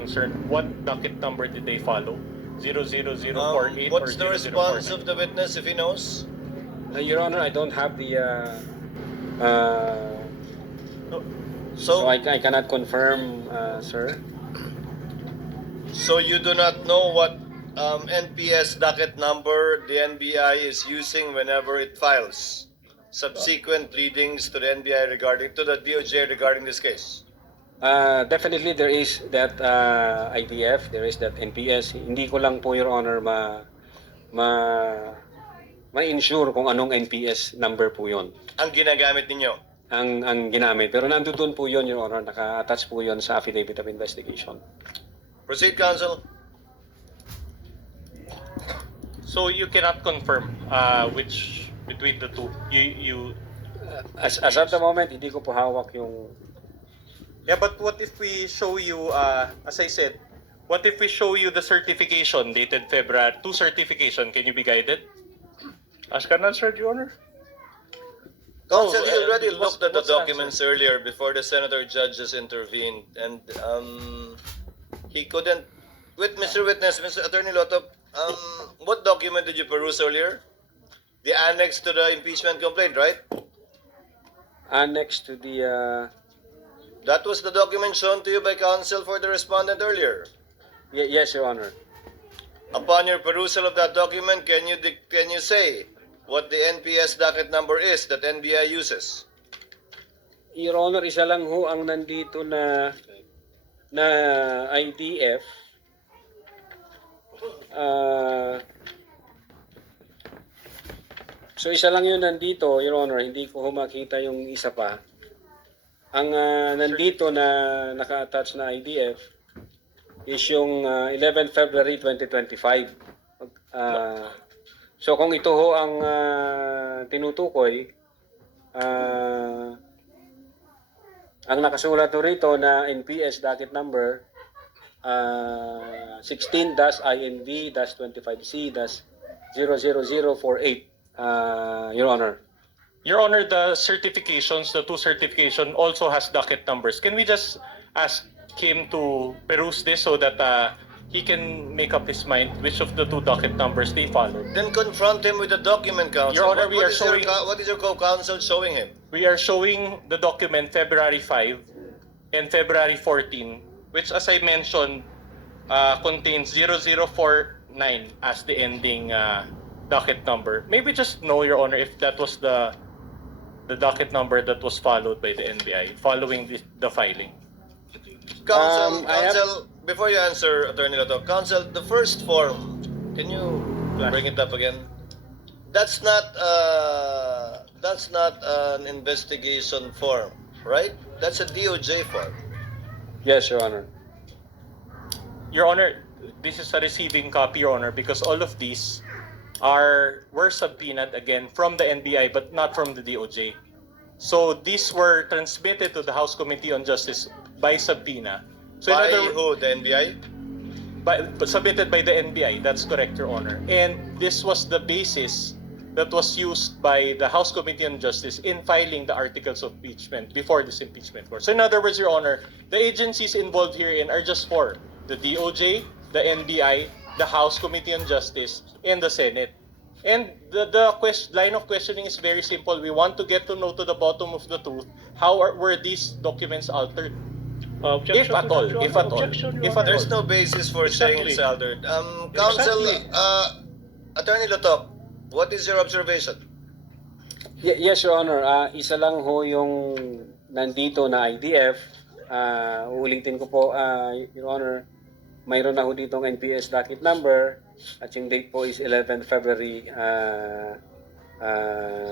concerned, what docket number did they follow? 00048 or What's the response 0049? of the witness if he knows? Your Honor, I don't have the so So, I cannot confirm, sir. so you do not know what NPS docket number the NBI is using whenever it files subsequent pleadings to the NBI regarding to the DOJ regarding this case. Definitely there is that IDF, there is that NPS. Hindi ko lang po, Your Honor, ma-ensure kung anong NPS number po 'yon. Ang ginagamit ninyo. Ang ginamit. Pero nandoon po 'yon, Your Honor, naka-attach po 'yon sa affidavit of investigation. Proceed, counsel. So you cannot confirm which between the two. You As of the moment, hindi ko po hawak yung Yeah, but what if we show you, as I said, what if we show you the certification dated February, two certification, can you be guided? Ask an answer, Your Honor. Counsel, Oh, he already what's- looked at the what's the documents earlier before the senator judges intervened, and he couldn't. With Mr. Witness, Mr. Attorney Lotto, what document did you peruse earlier? The annex to the impeachment complaint, right? annex to the That was the document shown to you by counsel for the respondent earlier. yes, Your Honor. Upon your perusal of that document, can you say what the NPS docket number is that NBI uses? Your Honor, isa lang ho ang nandito na IDF. So isa lang yun nandito, Your Honor, hindi ko ho makita yung isa pa. Ang nandito na naka-attach na IDF is yung 11 February 2025. So kung ito ho ang tinutukoy, ang nakasulat ho rito na NPS docket number 16-INV-25C-00048, Your Honor. Your Honor, the certifications, the two certification also has docket numbers. Can we just ask him to peruse this so that he can make up his mind which of the two docket numbers they followed? Then confront him with the document, counsel. Your Honor, we are What is your co-counsel showing him? We are showing the document February 5 and February 14, which as I mentioned, contains 0049 as the ending docket number. Maybe just know, Your Honor, if that was the docket number that was followed by the NBI following the filing. Counsel, I have- counsel, before you answer, Attorney Lotto, counsel, the first form, can you bring it up again? That's not an investigation form, right? That's a DOJ form. Yes, Your Honor. Your Honor, this is a receiving copy, Your Honor, because all of these were subpoenaed again from the NBI but not from the DOJ. So these were transmitted to the House Committee on Justice by subpoena. So By in other who? The NBI? submitted by the NBI, that's correct, Your Honor. And this was the basis that was used by the House Committee on Justice in filing the articles of impeachment before this impeachment court. So in other words, Your Honor, the agencies involved herein are just four: the DOJ, the NBI, the House Committee on Justice, and the Senate. And the line of questioning is very simple. We want to get to know to the bottom of the truth how were these documents altered. If at all, if at all, if at There's all. no basis for saying it's Exactly. altered. Counsel, Attorney Lotto, what is your observation? Yes, Your Honor. Isa lang ho yung nandito na IDF. Uulitin ko po, Your Honor, mayroon na ho ditong NPS docket number at yung date po is 11 February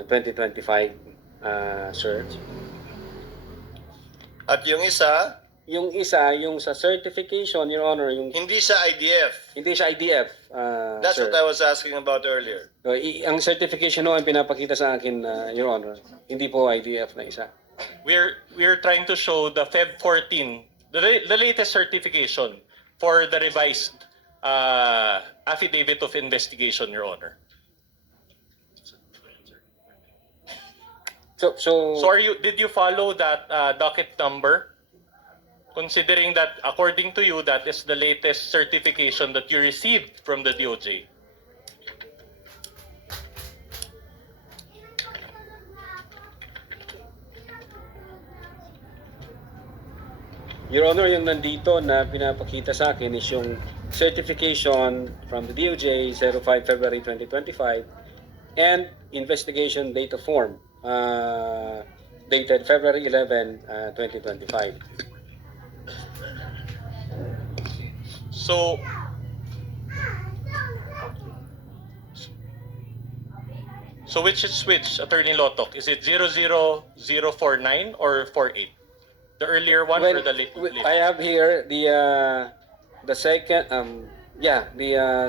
2025, sir. At yung isa, Yung isa, yung sa certification, Your Honor, yung hindi siya IDF. hindi siya IDF, That's sir. what I was asking about earlier. So, ang certification ho ang pinapakita sa akin, Your Honor, hindi po IDF na isa. We're trying to show the Feb 14, the latest certification for the revised affidavit of investigation, Your Honor. So So did you follow that docket number? considering that according to you, that is the latest certification that you received from the DOJ. Your Honor, yung nandito na pinapakita sa akin is yung certification from the DOJ 05 February 2025 and investigation data form dated February 11, 2025. So, which is which, Attorney Lotok? Is it 00049 or 48? The earlier one or the later? I have here the second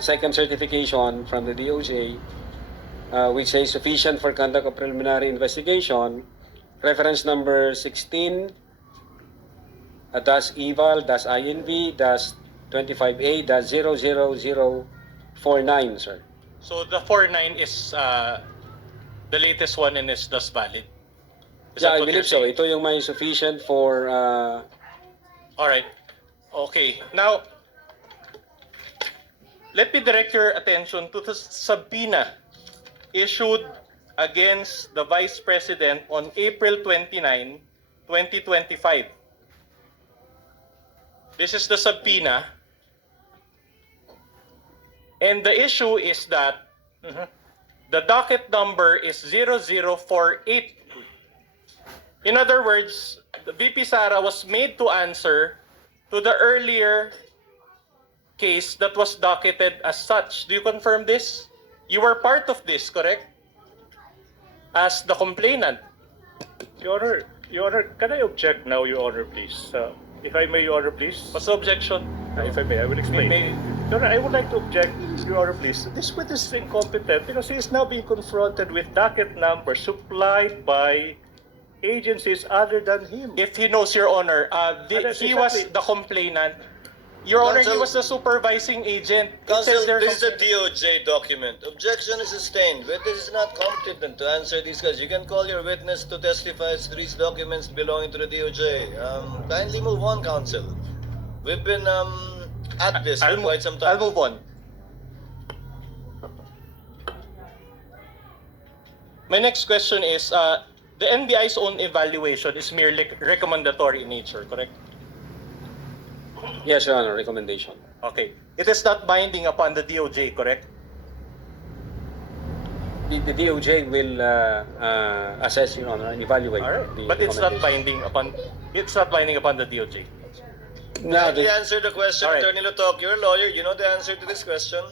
second certification from the DOJ, which says sufficient for conduct of preliminary investigation, reference number 16 -eval-inv 25A-00049, sir. So the 49 is the latest one and is thus valid. Is Yeah, that I what believe you're so. saying? Ito yung may sufficient for All right. Okay. Now, let me direct your attention to the subpoena issued against the Vice President on April 29, 2025. This is the subpoena. And the issue is that the docket number is 0048. In other words, the VP Sara was made to answer to the earlier case that was docketed as such. Do you confirm this? You were part of this, correct? As the complainant. Your Honor, can I object now, Your Honor, please? If I may, Your Honor, please. What's the objection? If I may, I will explain. May- Your Honor, I would like to object, Your Honor, please. This witness is incompetent because he is now being confronted with docket numbers supplied by agencies other than him. If he knows, Your Honor, That's he was exactly- the complainant. Your Honor, he Counsel- was the supervising agent. It Counsel, says there's this is a DOJ document. Objection is sustained. Witness is not competent to answer these questions. You can call your witness to testify as to these documents belonging to the DOJ. Kindly move on, counsel. We've been at this for quite some time. I'll move on. My next question is, the NBI's own evaluation is merely recommendatory in nature, correct? yes, Your Honor, recommendation. Okay. It is not binding upon the DOJ, correct? The DOJ will assess, Your Honor, and evaluate. All right. the But it's not recommendation. binding upon the DOJ. Now, Kindly answer the question, All right. Attorney Lotok. You're a lawyer. You know the answer to this question.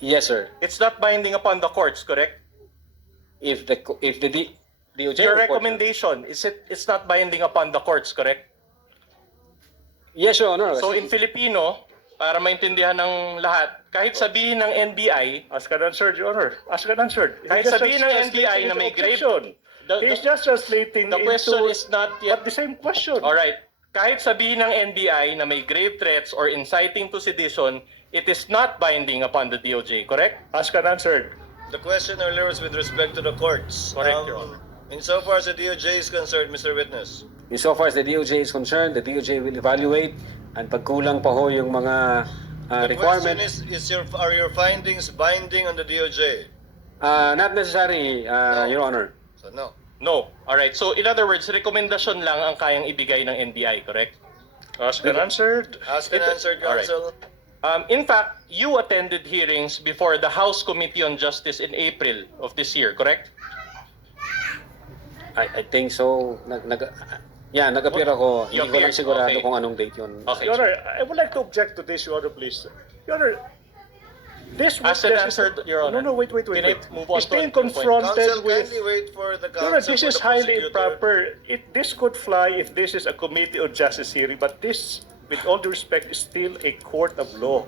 yes, sir. It's not binding upon the courts, correct? If the DOJ Your report, recommendation, it's not binding upon the courts, correct? yes, Your Honor. So in Filipino, para maintindihan ng lahat, kahit sabihin ng NBI, Ask and answered, Your Honor. Ask and answered. Kahit He's just sabihin ng translating NBI na into may grave- objection. He's just translating the question into is not yet... but the same question. Alright, kahit sabihin ng NBI na may grave threats or inciting to sedition, it is not binding upon the DOJ, correct? Ask and answered. The question earlier was with respect to the courts. Correct, Your Honor. Insofar as the DOJ is concerned, Mr. Witness, Insofar as the DOJ is concerned, the DOJ will evaluate and pagkulang pa ho yung mga the question requirements. are your findings binding on the DOJ? Not necessary, Your Honor. So no. No. Alright, so in other words, rekomendasyon lang ang kayang ibigay ng NBI, correct? Ask and answered. Ask and Ito- answered, all right. counsel. In fact, you attended hearings before the House Committee on Justice in April of this year, correct? I think so. Nag-appear ako. You Hindi ko lang appeared, sigurado okay. kung anong date yun. Okay. Your Honor, I would like to object to this, Your Honor, please. Your Honor, this Asked and witness is- answered, Your Honor. No, wait. Can I move on He's to being the point? confronted Counsel, with... kindly wait for the Your Honor, counsel. this for is the highly prosecutor. improper. This could fly if this is a committee on justice hearing, but this, with all due respect, is still a court of law.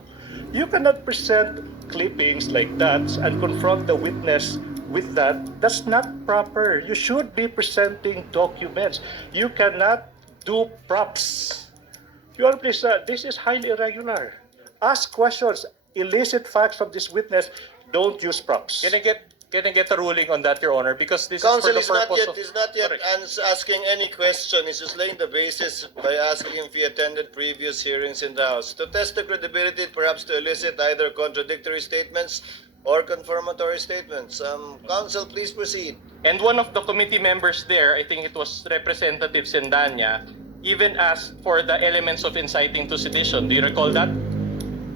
You cannot present clippings like that and confront the witness with that. That's not proper. You should be presenting documents. You cannot do props. Your Honor, please, this is highly irregular. Ask questions, elicit facts from this witness. Don't use props. Can I get Can I get a ruling on that, Your Honor? Because this Counsel is for the purpose of... is not yet Correct. asking any question. He's just laying the basis by asking if he attended previous hearings in the House to test the credibility, perhaps to elicit either contradictory statements or confirmatory statements. Counsel, please proceed. And one of the committee members there, I think it was Representative Sendanya, even asked for the elements of inciting to sedition. Do you recall that?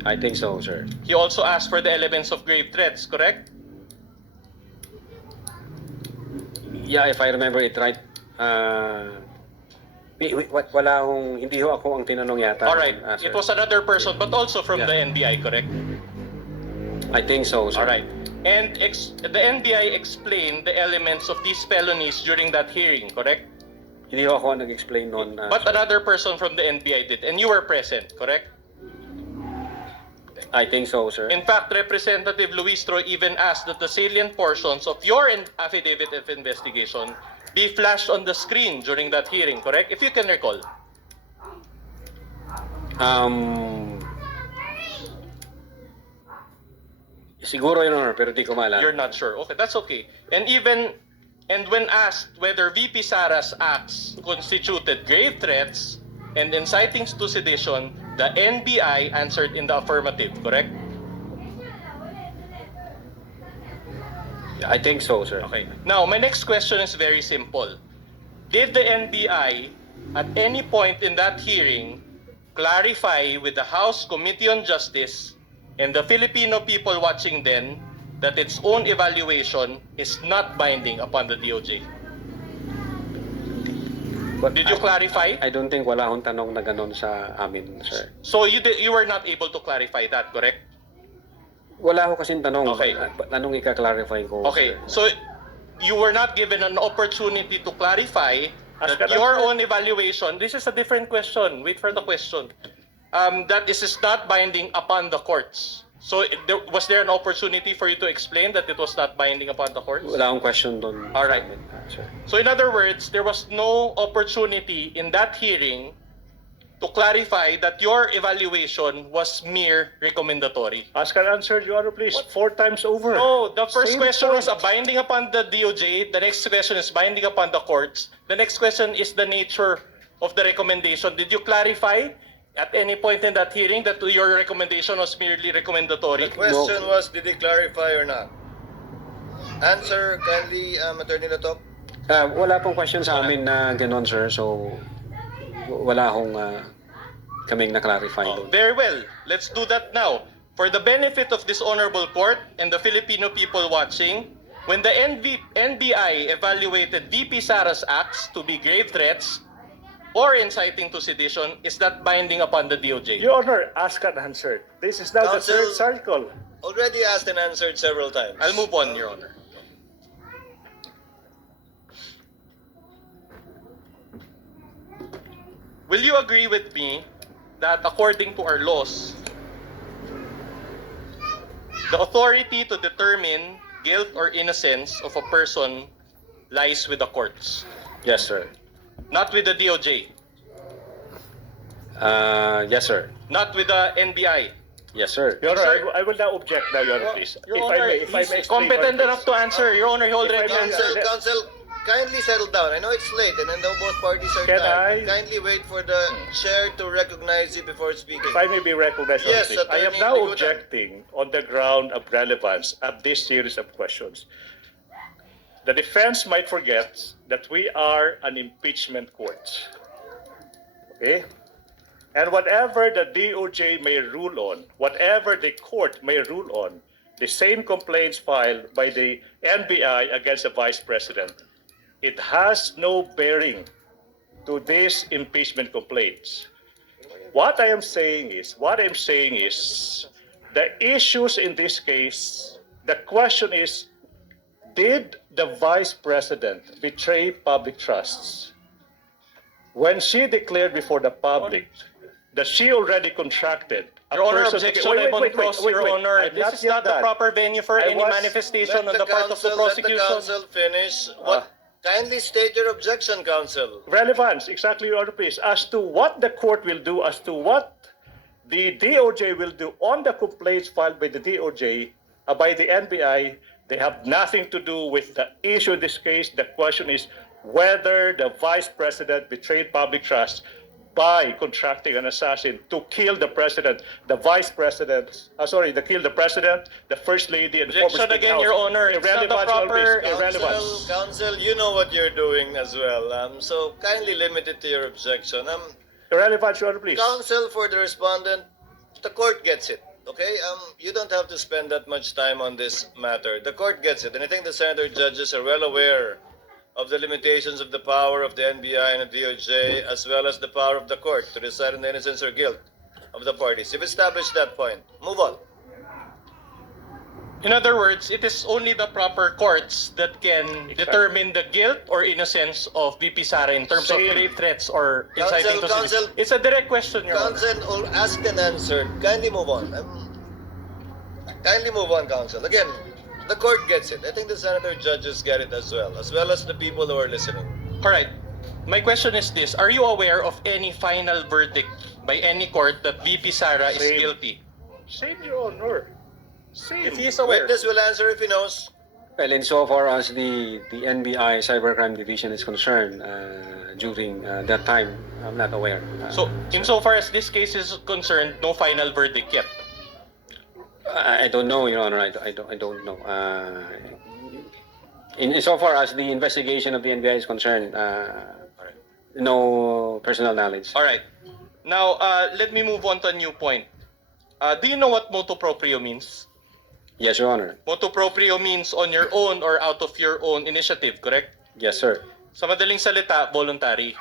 I think so, sir. He also asked for the elements of grave threats, correct? Yeah, if I remember it right, wala hong, hindi ho ako ang tinanong yata. All right. Sir. It was another person, but also from Yeah. the NBI, correct? I think so, sir. All right. And the NBI explained the elements of these felonies during that hearing, correct? Hindi ho ako nag-explain noon. But sir. another person from the NBI did, and you were present, correct? I think so, sir. In fact, Representative Luistro even asked that the salient portions of your affidavit of investigation be flashed on the screen during that hearing, correct? If you can recall. Siguro, Your Honor, pero di ko maalala. You're not sure. Okay, that's okay. And when asked whether VP Sara's acts constituted grave threats and inciting to sedition, the NBI answered in the affirmative, correct? I think so, sir. Okay. Now, my next question is very simple. Did the NBI at any point in that hearing clarify with the House Committee on Justice and the Filipino people watching then that its own evaluation is not binding upon the DOJ? But Did you clarify? I don't think wala akong tanong na ganon sa amin, sir. So you were not able to clarify that, correct? Wala ako kasing tanong. Okay. Anong ika-clarify ko, Okay. sir? So you were not given an opportunity to clarify Ask that ka your lang, sir. own evaluation, this is a different question. Wait for the question. That this is not binding upon the courts. So was there an opportunity for you to explain that it was not binding upon the courts? Wala akong question doon. All right. sa amin, sir. So in other words, there was no opportunity in that hearing to clarify that your evaluation was mere recommendatory. Ask and answer, Your Honor, please. 4 times over. No, the first Same question was point. binding upon the DOJ. The next question is binding upon the courts. The next question is the nature of the recommendation. Did you clarify at any point in that hearing that your recommendation was merely recommendatory? The question was, did he clarify or not? Answer kindly, Attorney Latok. Wala pong question sa amin na ganon, sir. So, wala akong kaming na-clarify doon. Very well. Let's do that now. For the benefit of this honorable court and the Filipino people watching, when the NBI evaluated VP Sara's acts to be grave threats or inciting to sedition, is that binding upon the DOJ? Your Honor, ask and answer. This is now the Counsel- third cycle. Already asked and answered several times. I'll move on, Your Honor. Will you agree with me that according to our laws, the authority to determine guilt or innocence of a person lies with the courts, Yes, sir. not with the DOJ, Yes, sir. not with the NBI? Yes, sir. Your Honor, Sir. I will now object now, Your Honor, please. Your If Honor, I may he's explain, competent Your Honor, enough to answer. Your Honor, he already If I may- answered. Counsel, kindly settle down. I know it's late and I know both parties are Can tired. I- Kindly wait for the chair to recognize you before speaking. If I may be recognized, Your Yes, Honor, please. I am Attorney now Ligutan. objecting on the ground of relevance of this series of questions. The defense might forget that we are an impeachment court. Okay? And whatever the DOJ may rule on, whatever the court may rule on, the same complaints filed by the NBI against the Vice President, it has no bearing to these impeachment complaints. What I'm saying is, the issues in this case, the question is, did the Vice President betray public trusts? When she declared before the public that she already contracted a Your Honor, person- objection, Wait, Ebon Cross, Your Honor. I'm This is yet not the done. proper venue for I any was- manifestation on Let the part of the Let the prosecution. counsel finish. What? Kindly state your objection, counsel. Relevance, exactly, Your Honor, please, as to what the court will do, as to what the DOJ will do on the complaints filed by the DOJ, by the NBI They have nothing to do with the issue in this case. The question is whether the Vice President betrayed public trust by contracting an assassin to kill the President, the Vice President, to kill the President, the First Lady, and the former Objection State again, House. Your Honor. It's not the Irrelevance, proper- always irrelevance. Counsel, you know what you're doing as well. So kindly limit it to your objection. Irrelevance, Your Honor, please. Counsel for the respondent, the court gets it. Okay, you don't have to spend that much time on this matter. The court gets it, and I think the senator judges are well aware of the limitations of the power of the NBI and the DOJ, as well as the power of the court to decide on the innocence or guilt of the parties. You've established that point. Move on. In other words, it is only the proper courts that can determine the guilt or innocence of VP Sara in terms of Same. grave threats or inciting to Counsel. sedition. It's a direct question, Your Honor. Counsel, asked and answered. Kindly move on. Kindly move on, counsel. Again, the court gets it. I think the senator judges get it as well as the people who are listening. All right. My question is this. Are you aware of any final verdict by any court that VP Sara is Same. guilty? Same, Your Honor. Same. If he is aware. Witness will answer if he knows. Well, insofar as the NBI Cybercrime Division is concerned, during that time, I'm not aware. So, insofar as this case is concerned, no final verdict yet. I don't know, Your Honor. I don't know. Insofar as the investigation of the NBI is concerned, no personal knowledge. All right. Now, let me move on to a new point. Do you know what motu proprio means? Yes, Your Honor. Motu proprio means on your own or out of your own initiative, correct? Yes, sir. Sa madaling salita, voluntary.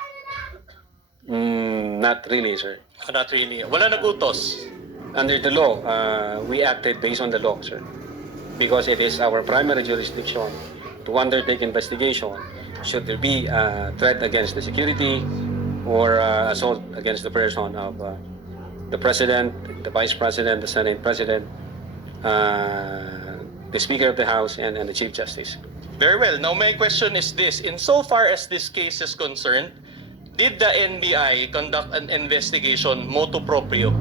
Not really, sir. Not really. Wala nagutos. Under the law, we acted based on the law, sir. Because it is our primary jurisdiction to undertake investigation should there be a threat against the security or assault against the person of the President, the Vice President, the Senate President, the Speaker of the House, and the Chief Justice. Very well. Now, my question is this. Insofar as this case is concerned, did the NBI conduct an investigation motu proprio?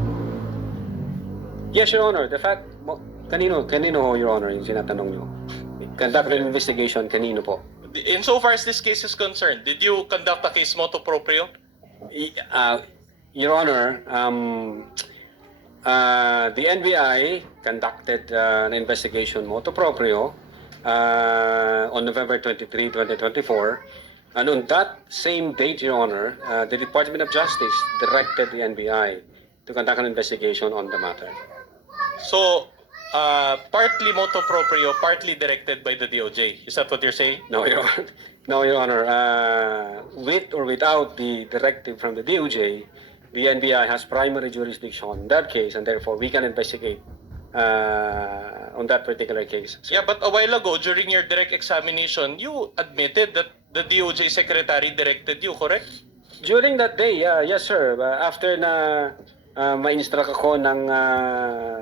Yes, Your Honor. The fact, kanino, Your Honor, yung sinatanong nyo? Conduct an investigation, kanino po? Insofar as this case is concerned, did you conduct a case motu proprio? Your Honor, the NBI conducted an investigation motu proprio on November 23, 2024. And on that same date, Your Honor, the Department of Justice directed the NBI to conduct an investigation on the matter. So, partly motu proprio, partly directed by the DOJ. Is that what you're saying? No, Your Honor. No, Your Honor. With or without the directive from the DOJ, the NBI has primary jurisdiction on that case, and therefore we can investigate on that particular case. Yeah, but a while ago, during your direct examination, you admitted that the DOJ secretary directed you, correct? During that day, yes sir. After na ma-instruct ako ng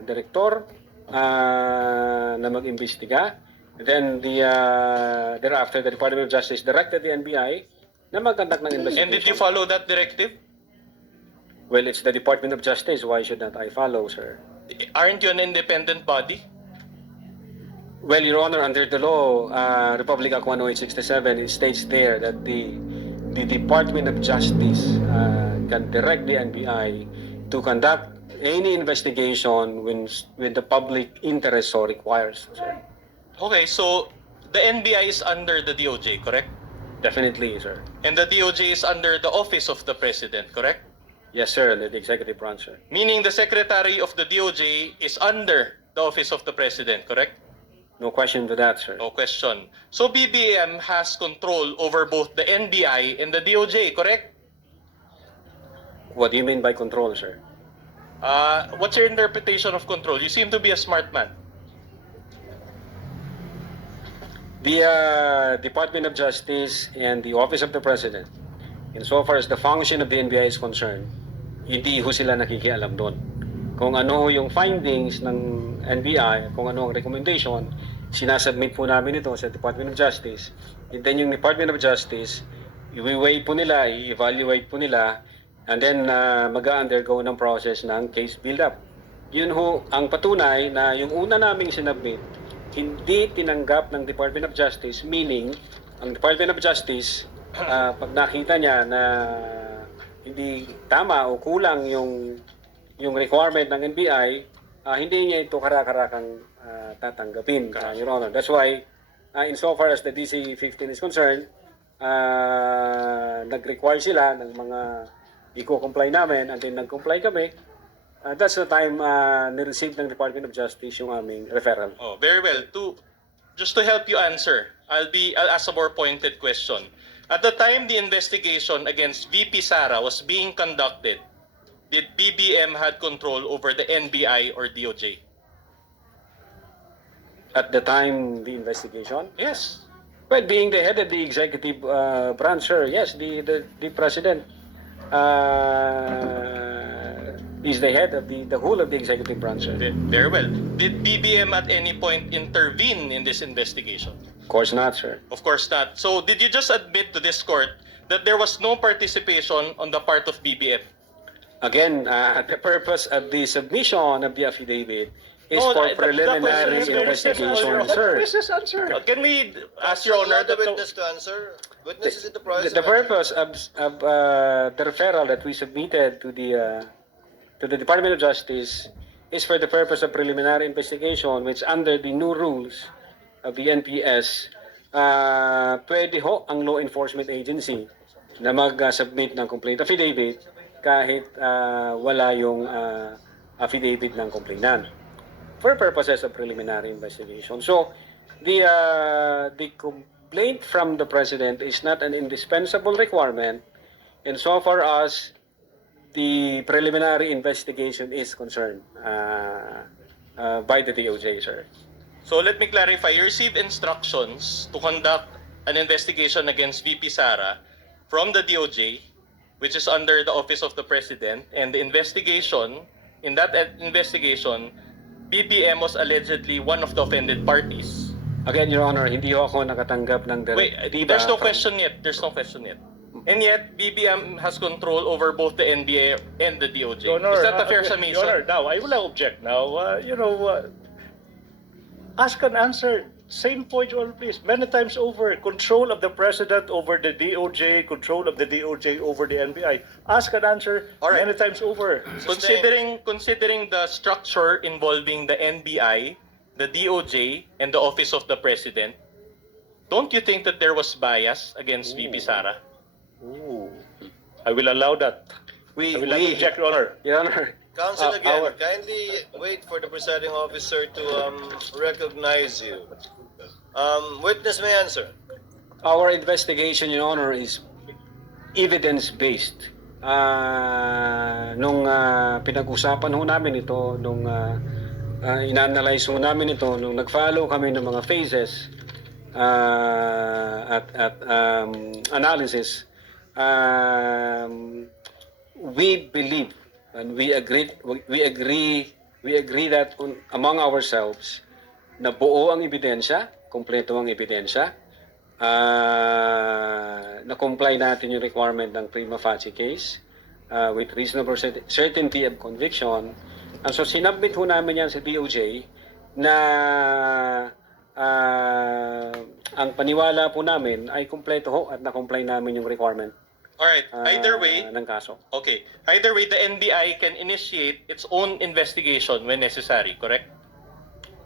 direktor na mag-imbestiga, then thereafter the Department of Justice directed the NBI na mag-conduct ng investigation. And did you follow that directive? Well, it's the Department of Justice. Why should not I follow, sir? Aren't you an independent body? Well, Your Honor, under the law, Republic Act 10867, it states there that the Department of Justice can direct the NBI to conduct any investigation when the public interest so requires, sir. Okay, so the NBI is under the DOJ, correct? Definitely, sir. And the DOJ is under the Office of the President, correct? Yes, sir, the executive branch, sir. Meaning the Secretary of the DOJ is under the Office of the President, correct? No question to that, sir. No question. So BBM has control over both the NBI and the DOJ, correct? What do you mean by control, sir? What's your interpretation of control? You seem to be a smart man. The Department of Justice and the Office of the President, insofar as the function of the NBI is concerned, hindi ho sila nakikialam doon. Kung ano yung findings ng NBI, kung ano ang recommendation, sinasubmit po namin ito sa Department of Justice. And then yung Department of Justice, i-weigh po nila, i-evaluate po nila, and then mag-undergo ng process ng case build-up. Yun ho ang patunay na yung una naming sinubmit hindi tinanggap ng Department of Justice, meaning ang Department of Justice, pag nakita niya na hindi tama o kulang yung requirement ng NBI, hindi niya ito kararakang tatanggapin, Your Honor. That's why, insofar as the DC-15 is concerned, nag-require sila ng mga i-comply namin, and then nag-comply kami. That's the time ni-receive ng Department of Justice yung aming referral. Oh, very well. Just to help you answer, I'll ask a more pointed question. At the time the investigation against VP Sara was being conducted, did BBM had control over the NBI or DOJ? At the time the investigation, Yes. well, being the head of the executive branch, sir, yes, the president is the head of the whole of the executive branch, sir. Very well. Did BBM at any point intervene in this investigation? Of course not, sir. Of course not. So did you just admit to this court that there was no participation on the part of BBM? Again, the purpose of the submission of the affidavit is No, for the preliminary question is very investigation, simple, sir. Witness answer. Can we ask Your Honor the that witness to answer. Witness is in the process. The purpose of the referral that we submitted to the Department of Justice is for the purpose of preliminary investigation, which under the new rules of the NPS, pwede ho ang law enforcement agency na mag-submit ng complaint affidavit kahit wala yung affidavit ng complainant for purposes of preliminary investigation. So, the complaint from the President is not an indispensable requirement insofar as the preliminary investigation is concerned by the DOJ, sir. So let me clarify. You received instructions to conduct an investigation against VP Sara from the DOJ, which is under the Office of the President, and the investigation, in that investigation, BBM was allegedly one of the offended parties. Again, Your Honor, hindi ako nakatanggap ng Wait, there's no question yet. There's no question yet. And yet, BBM has control over both the NBA and the DOJ. Your Honor, Is that a fair summation? Your Honor, now, I will not object now. Ask and answer. Same point, Your Honor, please. Many times over, control of the President over the DOJ, control of the DOJ over the NBI. Ask and answer All right. many times over. Considering the structure involving the NBI, the DOJ, and the Office of the President, don't you think that there was bias against VP Sara? Ooh. I will allow that. I will not object, Your Honor. Your Honor, Counsel again, our- kindly wait for the presiding officer to recognize you. Witness may answer. our investigation, Your Honor, is evidence-based. Nung pinag-usapan ho namin ito, nung ina-analyze ho namin ito, nung nag-follow kami ng mga phases at analysis, we believe and we agree that among ourselves na buo ang ebidensya, kompleto ang ebidensya, na-comply natin yung requirement ng prima facie case with reasonable certainty of conviction. And so sinabit ho namin yan sa DOJ na ang paniwala po namin ay kompleto ho at na-comply namin yung requirement Alright, either way, ng kaso. okay. Either way, the NBI can initiate its own investigation when necessary, correct?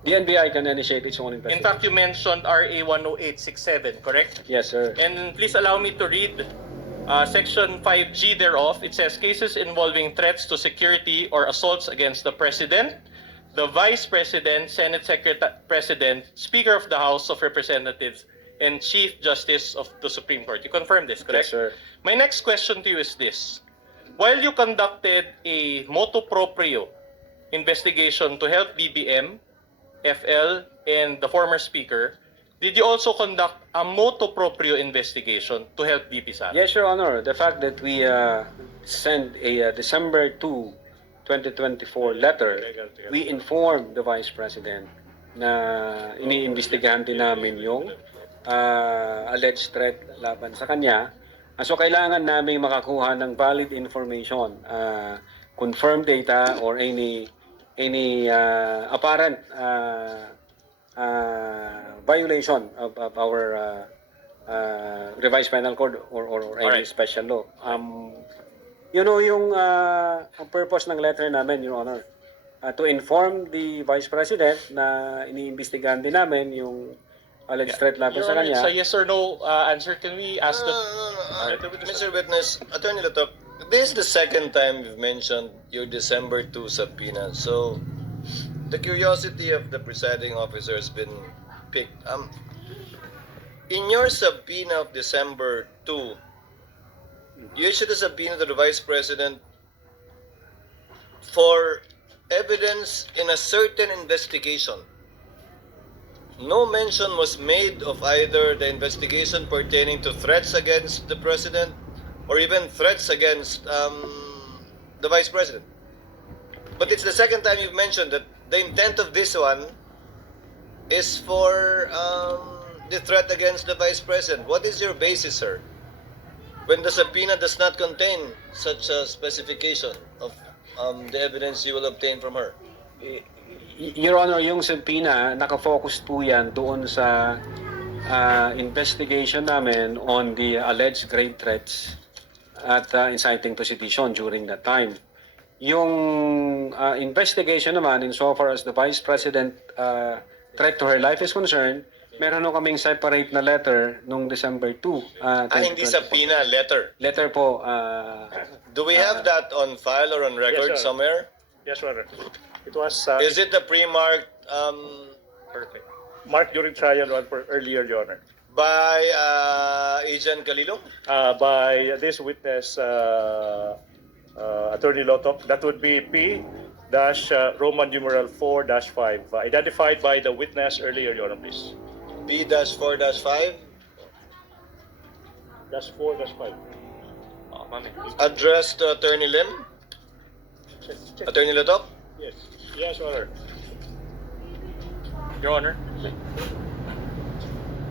The NBI can initiate its own In investigation. fact, you mentioned RA 10867, correct? Yes, sir. And please allow me to read Section 5G thereof. It says, cases involving threats to security or assaults against the President, the Vice President, Senate President, Speaker of the House of Representatives, and Chief Justice of the Supreme Court. You confirm this, correct? Yes, sir. My next question to you is this. While you conducted a motu proprio investigation to help BBM, FL, and the former Speaker, did you also conduct a motu proprio investigation to help VP Sara? Yes, Your Honor. The fact that we sent a December 2, 2024 letter, we informed the Vice President na iniimbestigahan din namin yung alleged threat laban sa kanya. So kailangan namin makakuha ng valid information, confirmed data or any apparent violation of our revised penal code or any Alright. special law. Yung ang purpose ng letter namin, Your Honor, to inform the Vice President na iniimbestigahan din namin yung alleged threat laban Your sa Honor, it's a kanya. yes or no answer. Can we ask the... Mr. Witness, Attorney Lotop, this is the second time you've mentioned your December 2 subpoena. So, the curiosity of the presiding officer has been piqued. In your subpoena of December 2, you issued a subpoena to the Vice President for evidence in a certain investigation. No mention was made of either the investigation pertaining to threats against the President or even threats against the Vice President. But it's the second time you've mentioned that the intent of this one is for the threat against the Vice President. What is your basis, sir, when the subpoena does not contain such a specification of the evidence you will obtain from her? Your Honor, yung subpoena, nakafocus po yan doon sa investigation namin on the alleged grave threats at inciting to sedition during that time. Yung investigation naman, insofar as the Vice President threat to her life is concerned, meron nung kaming separate na letter nung December 2. Hindi 2024. subpoena, letter. Letter po. Do we have that on file or on record Yes, sir. somewhere? Yes, Your Honor. It was Is it the pre-marked Perfect. marked during trial one for earlier, Your Honor, by Agent Calilong? by this witness, Attorney Lotop. That would be P dash Roman numeral 4-5, identified by the witness earlier, Your Honor, please. B-4-5, Dash 4-5. Oh, mami. addressed to Attorney Lim, Check. Attorney Lotop. Yes. Yes, Your Honor. Your Honor.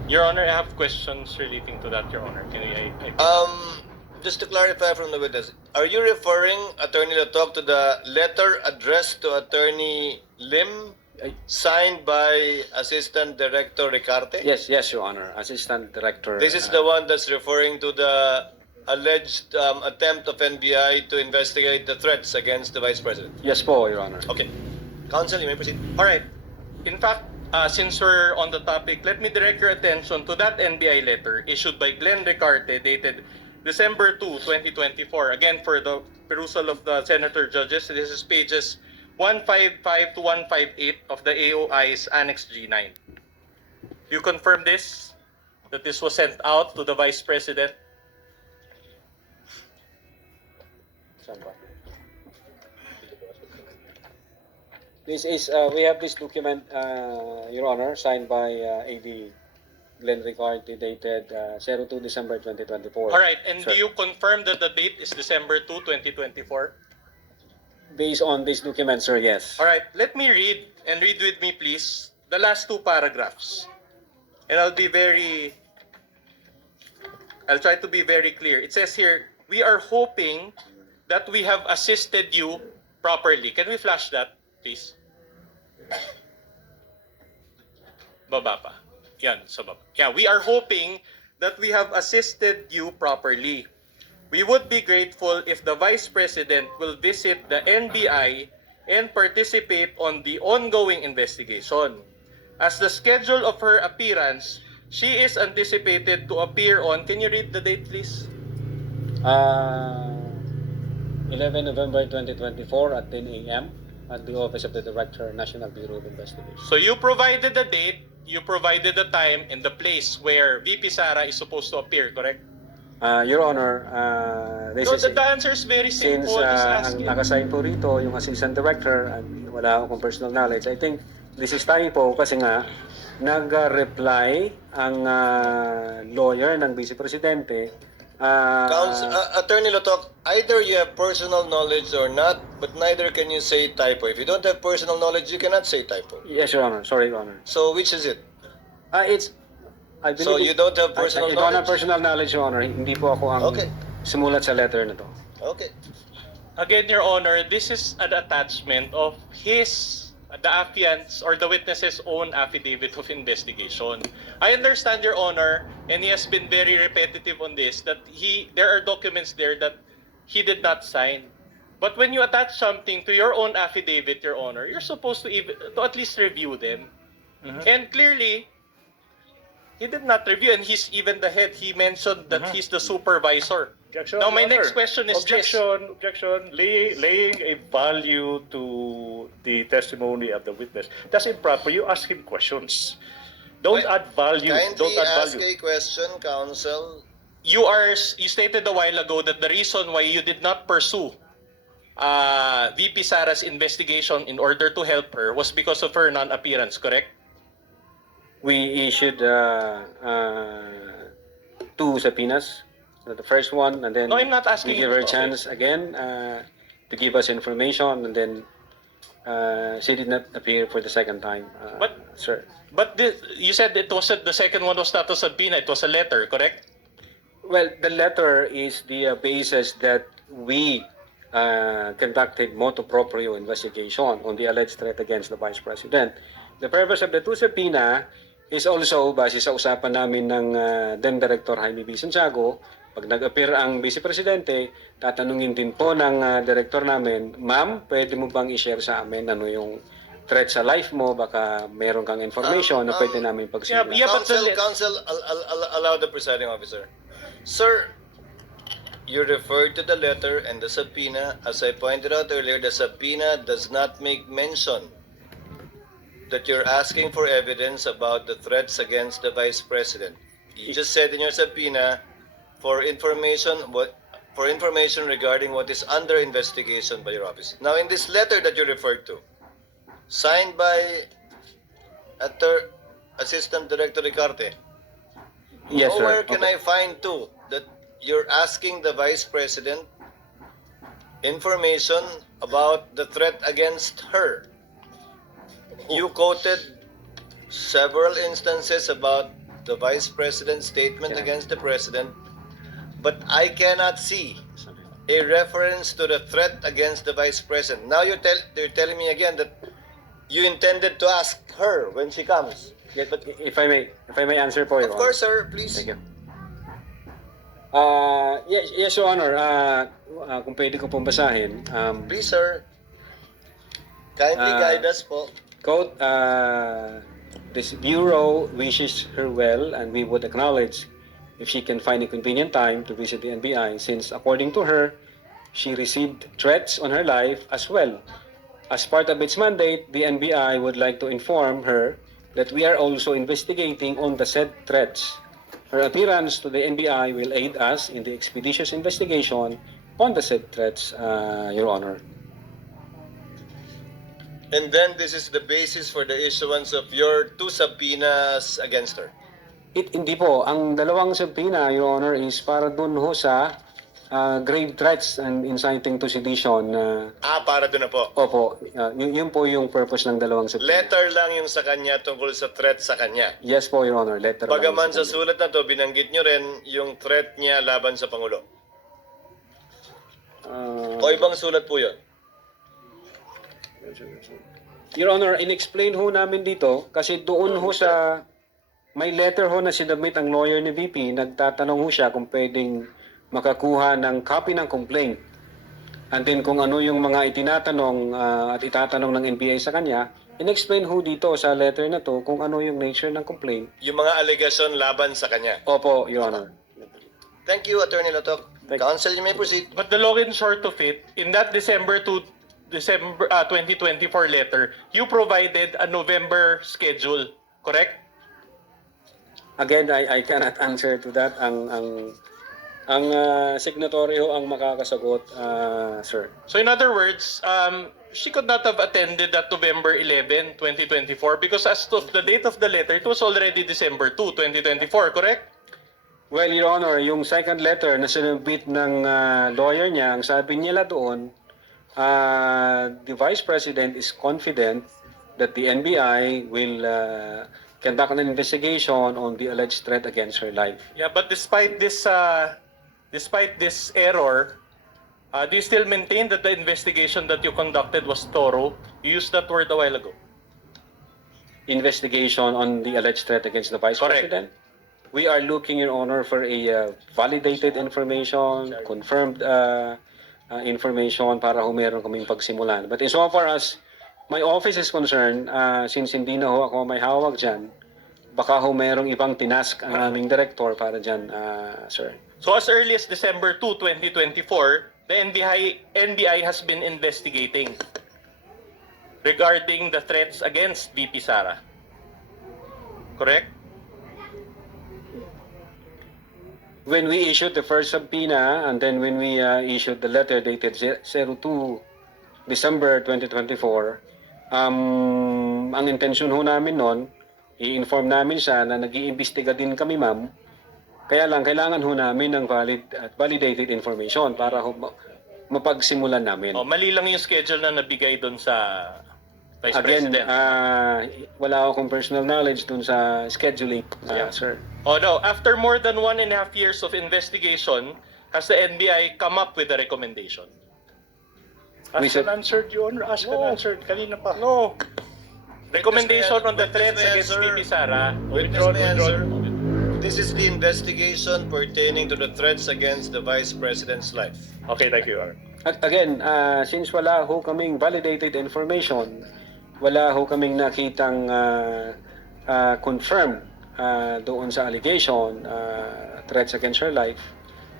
Your Honor, I have questions relating to that, Your Honor. Can we... Just to clarify from the witness, are you referring, Attorney Lotop, to the letter addressed to Attorney Lim, signed by Assistant Director Ricarte? Yes, Your Honor. Assistant Director. This is the one that's referring to the alleged attempt of NBI to investigate the threats against the Vice President. Yes po, Your Honor. Okay. Counsel, you may proceed. Alright. In fact, since we're on the topic, let me direct your attention to that NBI letter issued by Glenn Ricarte dated December 2, 2024. Again, for the perusal of the Senator Judges, this is pages 155 to 158 of the AOI's Annex G9. You confirm this? That this was sent out to the Vice President? Saan ba? This is, we have this document, Your Honor, signed by AD Glenn Ricarte, dated 02 December 2024. Alright, and Sir. do you confirm that the date is December 2, 2024? Based on this document, sir, yes. Alright, let me read, and read with me please, the last two paragraphs. And I'll try to be very clear. It says here, we are hoping that we have assisted you properly. Can we flash that, please? Baba pa. Yan, sa baba. Yeah, we are hoping that we have assisted you properly. We would be grateful if the Vice President will visit the NBI and participate on the ongoing investigation. As the schedule of her appearance, she is anticipated to appear on, can you read the date please? 11 November 2024 at 10 a.m. at the Office of the Director, National Bureau of Investigation. So you provided the date, you provided the time and the place where VP Sara is supposed to appear, correct? Your Honor, this No, is... the answer is very Since simple. Just ang asking. nakasign po rito yung assistant director at wala akong personal knowledge, I think this is time po kasi nga nag-reply ang lawyer ng Vice Presidente. Attorney Lotok, either you have personal knowledge or not, but neither can you say typo. If you don't have personal knowledge, you cannot say typo. Yes, Your Honor. Sorry, Your Honor. So which is it? It's... I believe So you don't have personal I don't have knowledge? personal knowledge, Your Honor. Hindi po ako ang Okay. sumulat sa letter na to. Okay. Again, Your Honor, this is an attachment of his the affiant's or the witness's own affidavit of investigation. I understand, Your Honor, and he has been very repetitive on this, that there are documents there that he did not sign. But when you attach something to your own affidavit, Your Honor, you're supposed to at least review them. And clearly, he did not review, and he's even the head. He mentioned that he's the supervisor. Objection, Now, my Your next Honor. question is this. Objection. Laying a value to the testimony of the witness. That's improper. You ask him questions. Don't Wait, add value. Kindly Don't add ask value. a question, counsel. You stated a while ago that the reason why you did not pursue VP Sara's investigation in order to help her was because of her non-appearance, correct? We issued two subpoenas. So the first one, and then No, I'm not asking we give her a you. chance again to give us information, and then she did not appear for the second time. But- Sir. But you said it wasn't, the second one was not a subpoena, it was a letter, correct? Well, the letter is the basis that we conducted motu proprio investigation on the alleged threat against the Vice President. The purpose of the two subpoena is also base sa usapan namin ng then Director Jaime B. Santiago. Pag nag-appear ang Vice Presidente, tatanungin din po ng Director namin, Ma'am, pwede mo bang i-share sa amin ano yung threat sa life mo? Baka meron kang information na pwede namin pagsimulan. Yeah, but Counsel, allow the presiding officer. Sir, you referred to the letter and the subpoena. As I pointed out earlier, the subpoena does not make mention that you're asking for evidence about the threats against the Vice President. You just said in your subpoena for information regarding what is under investigation by your office. Now, in this letter that you referred to, signed by Assistant Director Ricarte, Yes, sir. nowhere can Okay. I find too that you're asking the Vice President information about the threat against her. You quoted several instances about the Vice President's statement Yeah. against the President, but I cannot see a reference to the threat against the Vice President. Now you're telling me again that you intended to ask her when she comes. Yes, but if I may answer po, Your Of Honor. course, sir, please. Thank you. Yes, Your Honor. Kung pwede ko pong basahin. Please, sir. Kindly guide us po. Quote, this Bureau wishes her well, and we would acknowledge if she can find a convenient time to visit the NBI, since according to her, she received threats on her life as well. As part of its mandate, the NBI would like to inform her that we are also investigating on the said threats. Her appearance to the NBI will aid us in the expeditious investigation on the said threats, Your Honor. And then this is the basis for the issuance of your two subpoenas against her. Hindi po. Ang dalawang subpoena, Your Honor, is para dun ho sa grave threats and inciting to sedition. Para doon na po. Opo, yun po yung purpose ng dalawang subpoena. Letter lang yung sa kanya tungkol sa threat sa kanya. Yes po, Your Honor. Letter lang Bagaman sa sa kanya. sulat na to, binanggit nyo rin yung threat niya laban sa Pangulo. O ibang sulat po yun. Your Honor, in-explain ho namin dito kasi doon ho sa may letter ho na sinubmit ang lawyer ni VP, nagtatanong ho siya kung pwedeng makakuha ng copy ng complaint. And then kung ano yung mga itinatanong at itatanong ng NBI sa kanya, in-explain ho dito sa letter na to kung ano yung nature ng complaint. Yung mga allegation laban sa kanya. Opo, Your Honor. Thank you, Attorney Lotok. Thank you. Counsel, you may proceed. But the long and short of it, in that December 2024 letter, you provided a November schedule, correct? Again, I cannot answer to that. Ang signatory ho ang makakasagot, sir. So in other words, she could not have attended that November 11, 2024 because as of the date of the letter, it was already December 2, 2024, correct? Well, Your Honor, yung second letter na sinubmit ng lawyer niya, ang sabi nila doon, the Vice President is confident that the NBI will conduct an investigation on the alleged threat against her life. Yeah, but despite this error, Do you still maintain that the investigation that you conducted was thorough? You used that word a while ago. Investigation on the alleged threat against the Vice Correct. President. We are looking, Your Honor, for a validated information, confirmed information para ho meron kaming pagsimulan. But insofar as my office is concerned, since hindi na ho ako may hawak dyan, baka ho merong ibang tinask ang aming director para dyan, sir. So as early as December 2, 2024, the NBI has been investigating regarding the threats against VP Sara. Correct? When we issued the first subpoena and then when we issued the letter dated 02 December 2024, ang intensyon ho namin noon, i-inform namin siya na nag-iimbestiga din kami, ma'am. Kaya lang, kailangan ho namin ng valid at validated information para ho mapagsimulan namin. Oh, mali lang yung schedule na nabigay doon sa Vice Again, President. wala akong personal knowledge dun sa scheduling, Yeah. sir. Oh no, after more than 1.5 years of investigation, has the NBI come up with a recommendation? We Ask said- and answered, Your Honor. Ask and No. answered. Kanina pa. No. Recommendation on the Witness threats may against answer. VP Sara. Witness Withdrawn, may withdrawn. answer. This is the investigation pertaining to the threats against the Vice President's life. Okay, thank you, Your Honor. Again, since wala ho kaming validated information, wala ho kaming nakitang confirm doon sa allegation, threats against her life,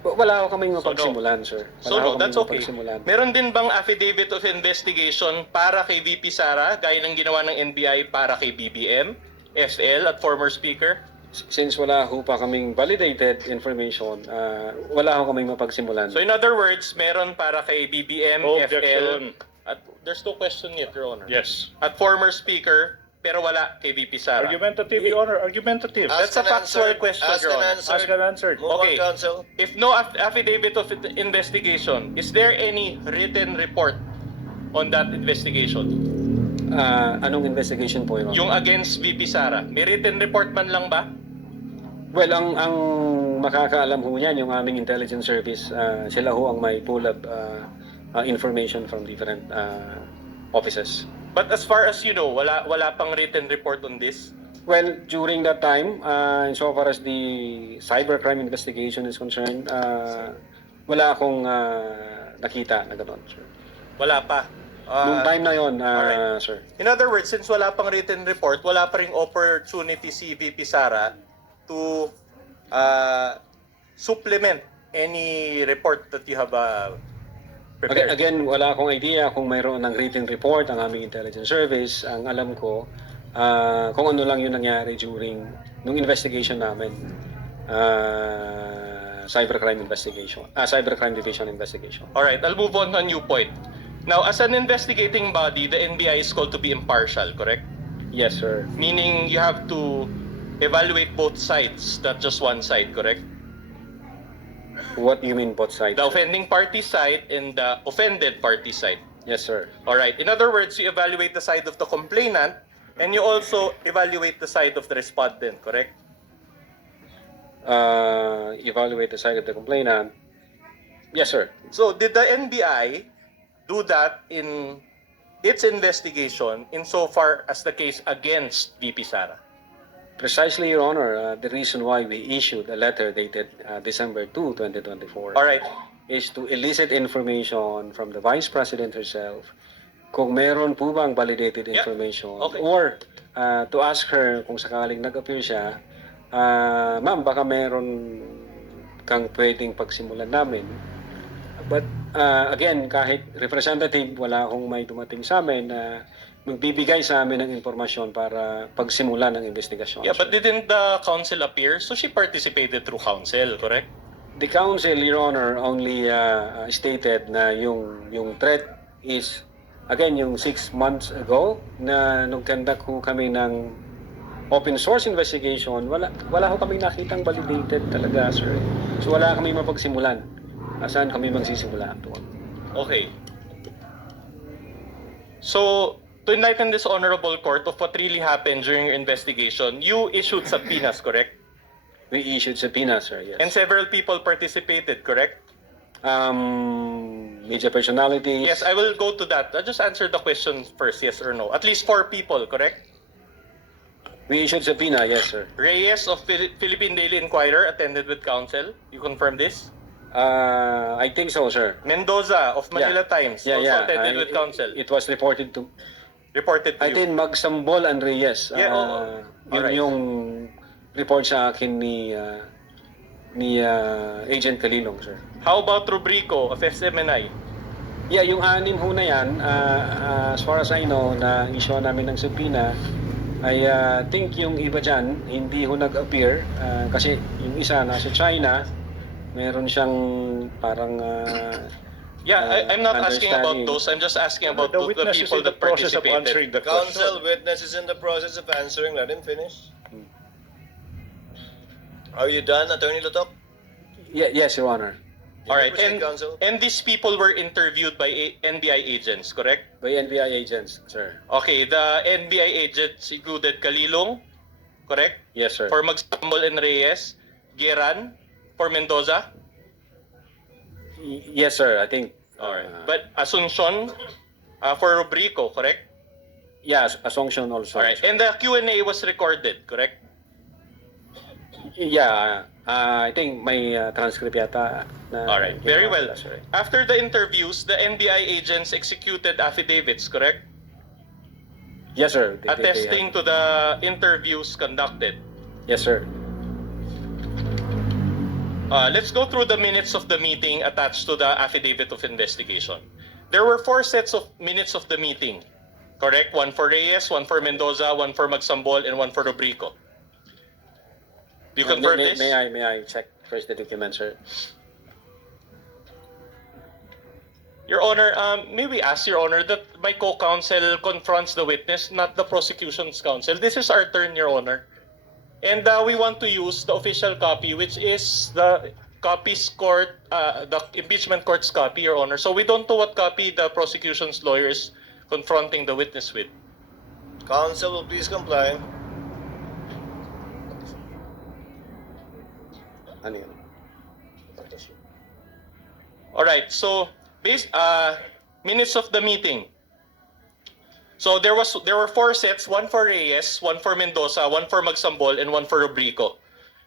wala ho kaming mapagsimulan, sir. Wala So ho no, kaming that's okay. mapagsimulan. Meron din bang affidavit of investigation para kay VP Sara, gaya ng ginawa ng NBI para kay BBM, FL at former speaker? Since wala ho pa kaming validated information, wala ho kaming mapagsimulan. So in other words, meron para kay BBM, Objection. FL, at there's no question yet, Your Honor. Yes. At former speaker, pero wala kay VP Sara. Argumentative, Your Honor. Argumentative. That's a and factual answered. question, Ask Your and Honor. answered. Ask and answered. Move Okay. on, counsel. If no affidavit of investigation, is there any written report on that investigation? Anong investigation po yun? Yung against VP Sara, may written report man lang ba? Well, ang makakaalam ho niyan, yung aming intelligence service, sila ho ang may pull up information from different offices. But as far as you know, wala pang written report on this. Well, during that time, so far as the cybercrime investigation is concerned, wala akong nakita na gano'n, sir. Wala pa. Noong time na yon, alright. sir. In other words, since wala pang written report, wala pa ring opportunity si VP Sara to supplement any report that you have prepared. Again, wala akong idea kung mayroon ng written report ang aming intelligence service. Ang alam ko, kung ano lang yung nangyari during nung investigation namin, cybercrime investigation, cybercrime division investigation. Alright, I'll move on to a new point. Now, as an investigating body, the NBI is called to be impartial, correct? Yes, sir. Meaning you have to evaluate both sides, not just one side, correct? What do you mean both sides? The sir? offending party side and the offended party side. Yes, sir. Alright, in other words, you evaluate the side of the complainant and you also evaluate the side of the respondent, correct? Evaluate the side of the complainant. Yes, sir. So, did the NBI do that in its investigation insofar as the case against VP Sara? Precisely, Your Honor, the reason why we issued a letter dated December 2, 2024 Alright, is to elicit information from the Vice President herself kung meron po bang validated Yeah. information Okay. or to ask her kung sakaling nag-appear siya, ma'am, baka meron kang pwedeng pagsimulan namin. But again, kahit representative, wala akong may dumating sa amin na magbibigay sa amin ng informasyon para pagsimulan ng investigasyon. yeah, but didn't the counsel appear? So she participated through counsel, correct? The council, Your Honor, only stated na yung threat is, again, yung 6 months ago na nung conduct ho kami ng open source investigation, wala ho kami nakitang validated talaga, sir. So wala kami mapagsimulan. Saan kami magsisimula doon? Okay. So, to enlighten this honorable court of what really happened during your investigation, you issued subpoenas, correct? We issued subpoenas, sir, yes. And several people participated, correct? media personalities. Yes, I will go to that. I'll just answer the question first, yes or no. At least 4 people, correct? We issued subpoena, yes, sir. Reyes of Philippine Daily Inquirer attended with counsel. You confirm this? I think so, sir. Mendoza of Manila Times also attended with counsel. It was reported to. Reported to I you. think Magsambol and Reyes. Yeah, Yun alright. yung report sa akin ni Agent Kalilong, sir. How about Rubrico of SMNI? Yeah, yung 6 ho na yan, as far as I know, na issue namin ng subpoena, I think yung iba dyan, hindi ho nag-appear kasi yung isa nasa China, meron siyang parang I'm not asking about understanding. those. I'm just asking about The the witness is people in the that process of answering participated. the question. Counsel, witness is in the process of answering. Let him finish. Are you done, Attorney Lotok? Yes, Your Honor. All right, Proceed, counsel. and these people were interviewed by NBI agents, correct? By NBI agents, sir. Okay, the NBI agents included Kalilong, correct? Yes, sir. For Magsambol and Reyes, Geran for Mendoza. Yes, sir. I think. All right, but Asuncion for Rubrico, correct? Yes, Assumption also. All right, and the Q&A was recorded, correct? Yeah, I think may transcript yata. All right, very well. Sir. After the interviews, the NBI agents executed affidavits, correct? Yes, sir. They Attesting to the interviews conducted. Yes, sir. Let's go through the minutes of the meeting attached to the affidavit of investigation. There were 4 sets of minutes of the meeting, correct? 1 for Reyes, 1 for Mendoza, 1 for Magsambol, and 1 for Rubrico. Do you confirm this? May I check first the document, sir? Your Honor, may we ask, Your Honor, that my co-counsel confronts the witness, not the prosecution's counsel. This is our turn, Your Honor. And we want to use the official copy, which is the the impeachment court's copy, Your Honor. So we don't know what copy the prosecution's lawyer is confronting the witness with. Counsel will please comply. Ano yun? All right. So minutes of the meeting. So there were 4 sets, 1 for Reyes, 1 for Mendoza, 1 for Magsambol, and 1 for Rubrico.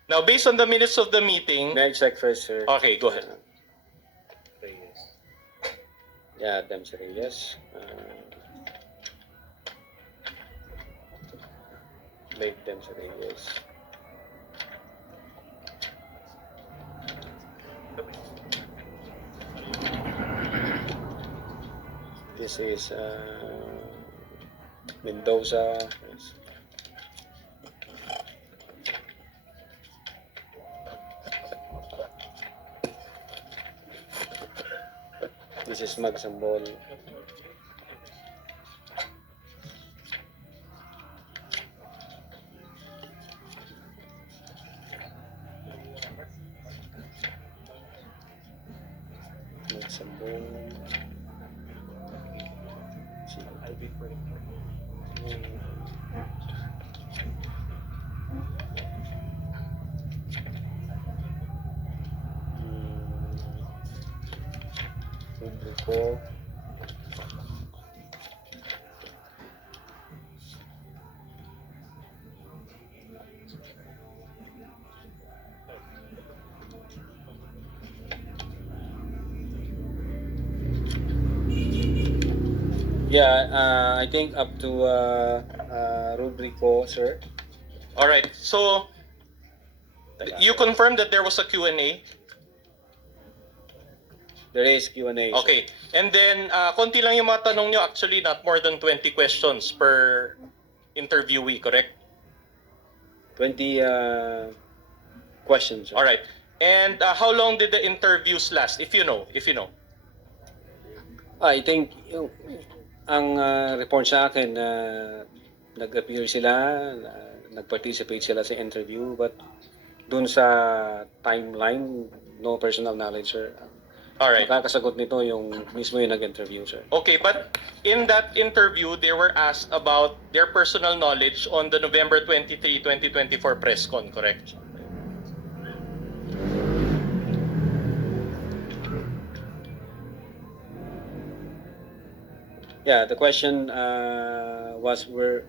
Now, based on the minutes of the meeting, May I check first, sir? okay, go ahead. Yeah, them sir, yes. Make them sir, yes. This is Mendoza. Yes. This is Magsambol. Magsambol. Rubrico. Yeah, I think up to Rubrico, sir. All right. So you confirmed that there was a Q&A. There is Q&A. sir. Okay. And then, konti lang yung mga tanong nyo. Actually, not more than 20 questions per interviewee, correct? 20 questions. Sir. All right. And how long did the interviews last, if you know? I think ang report sa akin nag-appear sila, nag-participate sila sa interview, but dun sa timeline, no personal knowledge, sir. All right. Nakakasagot nito yung mismo yung nag-interview, sir. Okay, but in that interview, they were asked about their personal knowledge on the November 23, 2024 press con, correct? Yeah, the question was where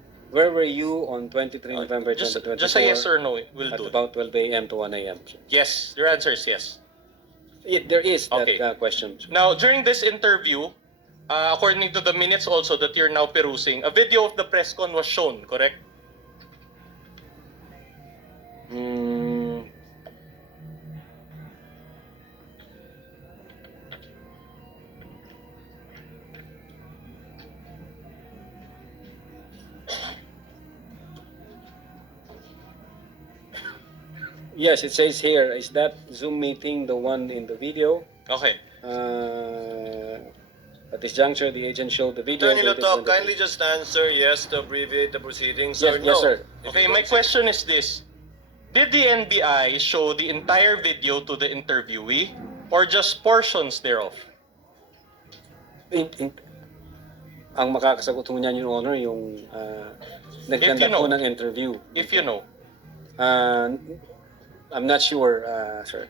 were you on 23 November Just 2024? just a yes or no will at do. about 12 a.m. to 1 a.m. Yes, your answer is yes. There is that Okay. question. Now, during this interview, according to the minutes also that you're now perusing, a video of the press con was shown, correct? Mm, yes, it says here, is that Zoom meeting the one in the video? Okay. At this juncture, the agent showed the video. Attorney dated Loto, 23. kindly just answer yes to abbreviate the proceedings Yes, or no. yes, sir. If Okay, you my consider- question is this. Did the NBI show the entire video to the interviewee or just portions thereof? Ang makakasagot ho niyan, Your Honor, yung nagkanda If you know. po ng interview. If you know. I'm not sure, sir.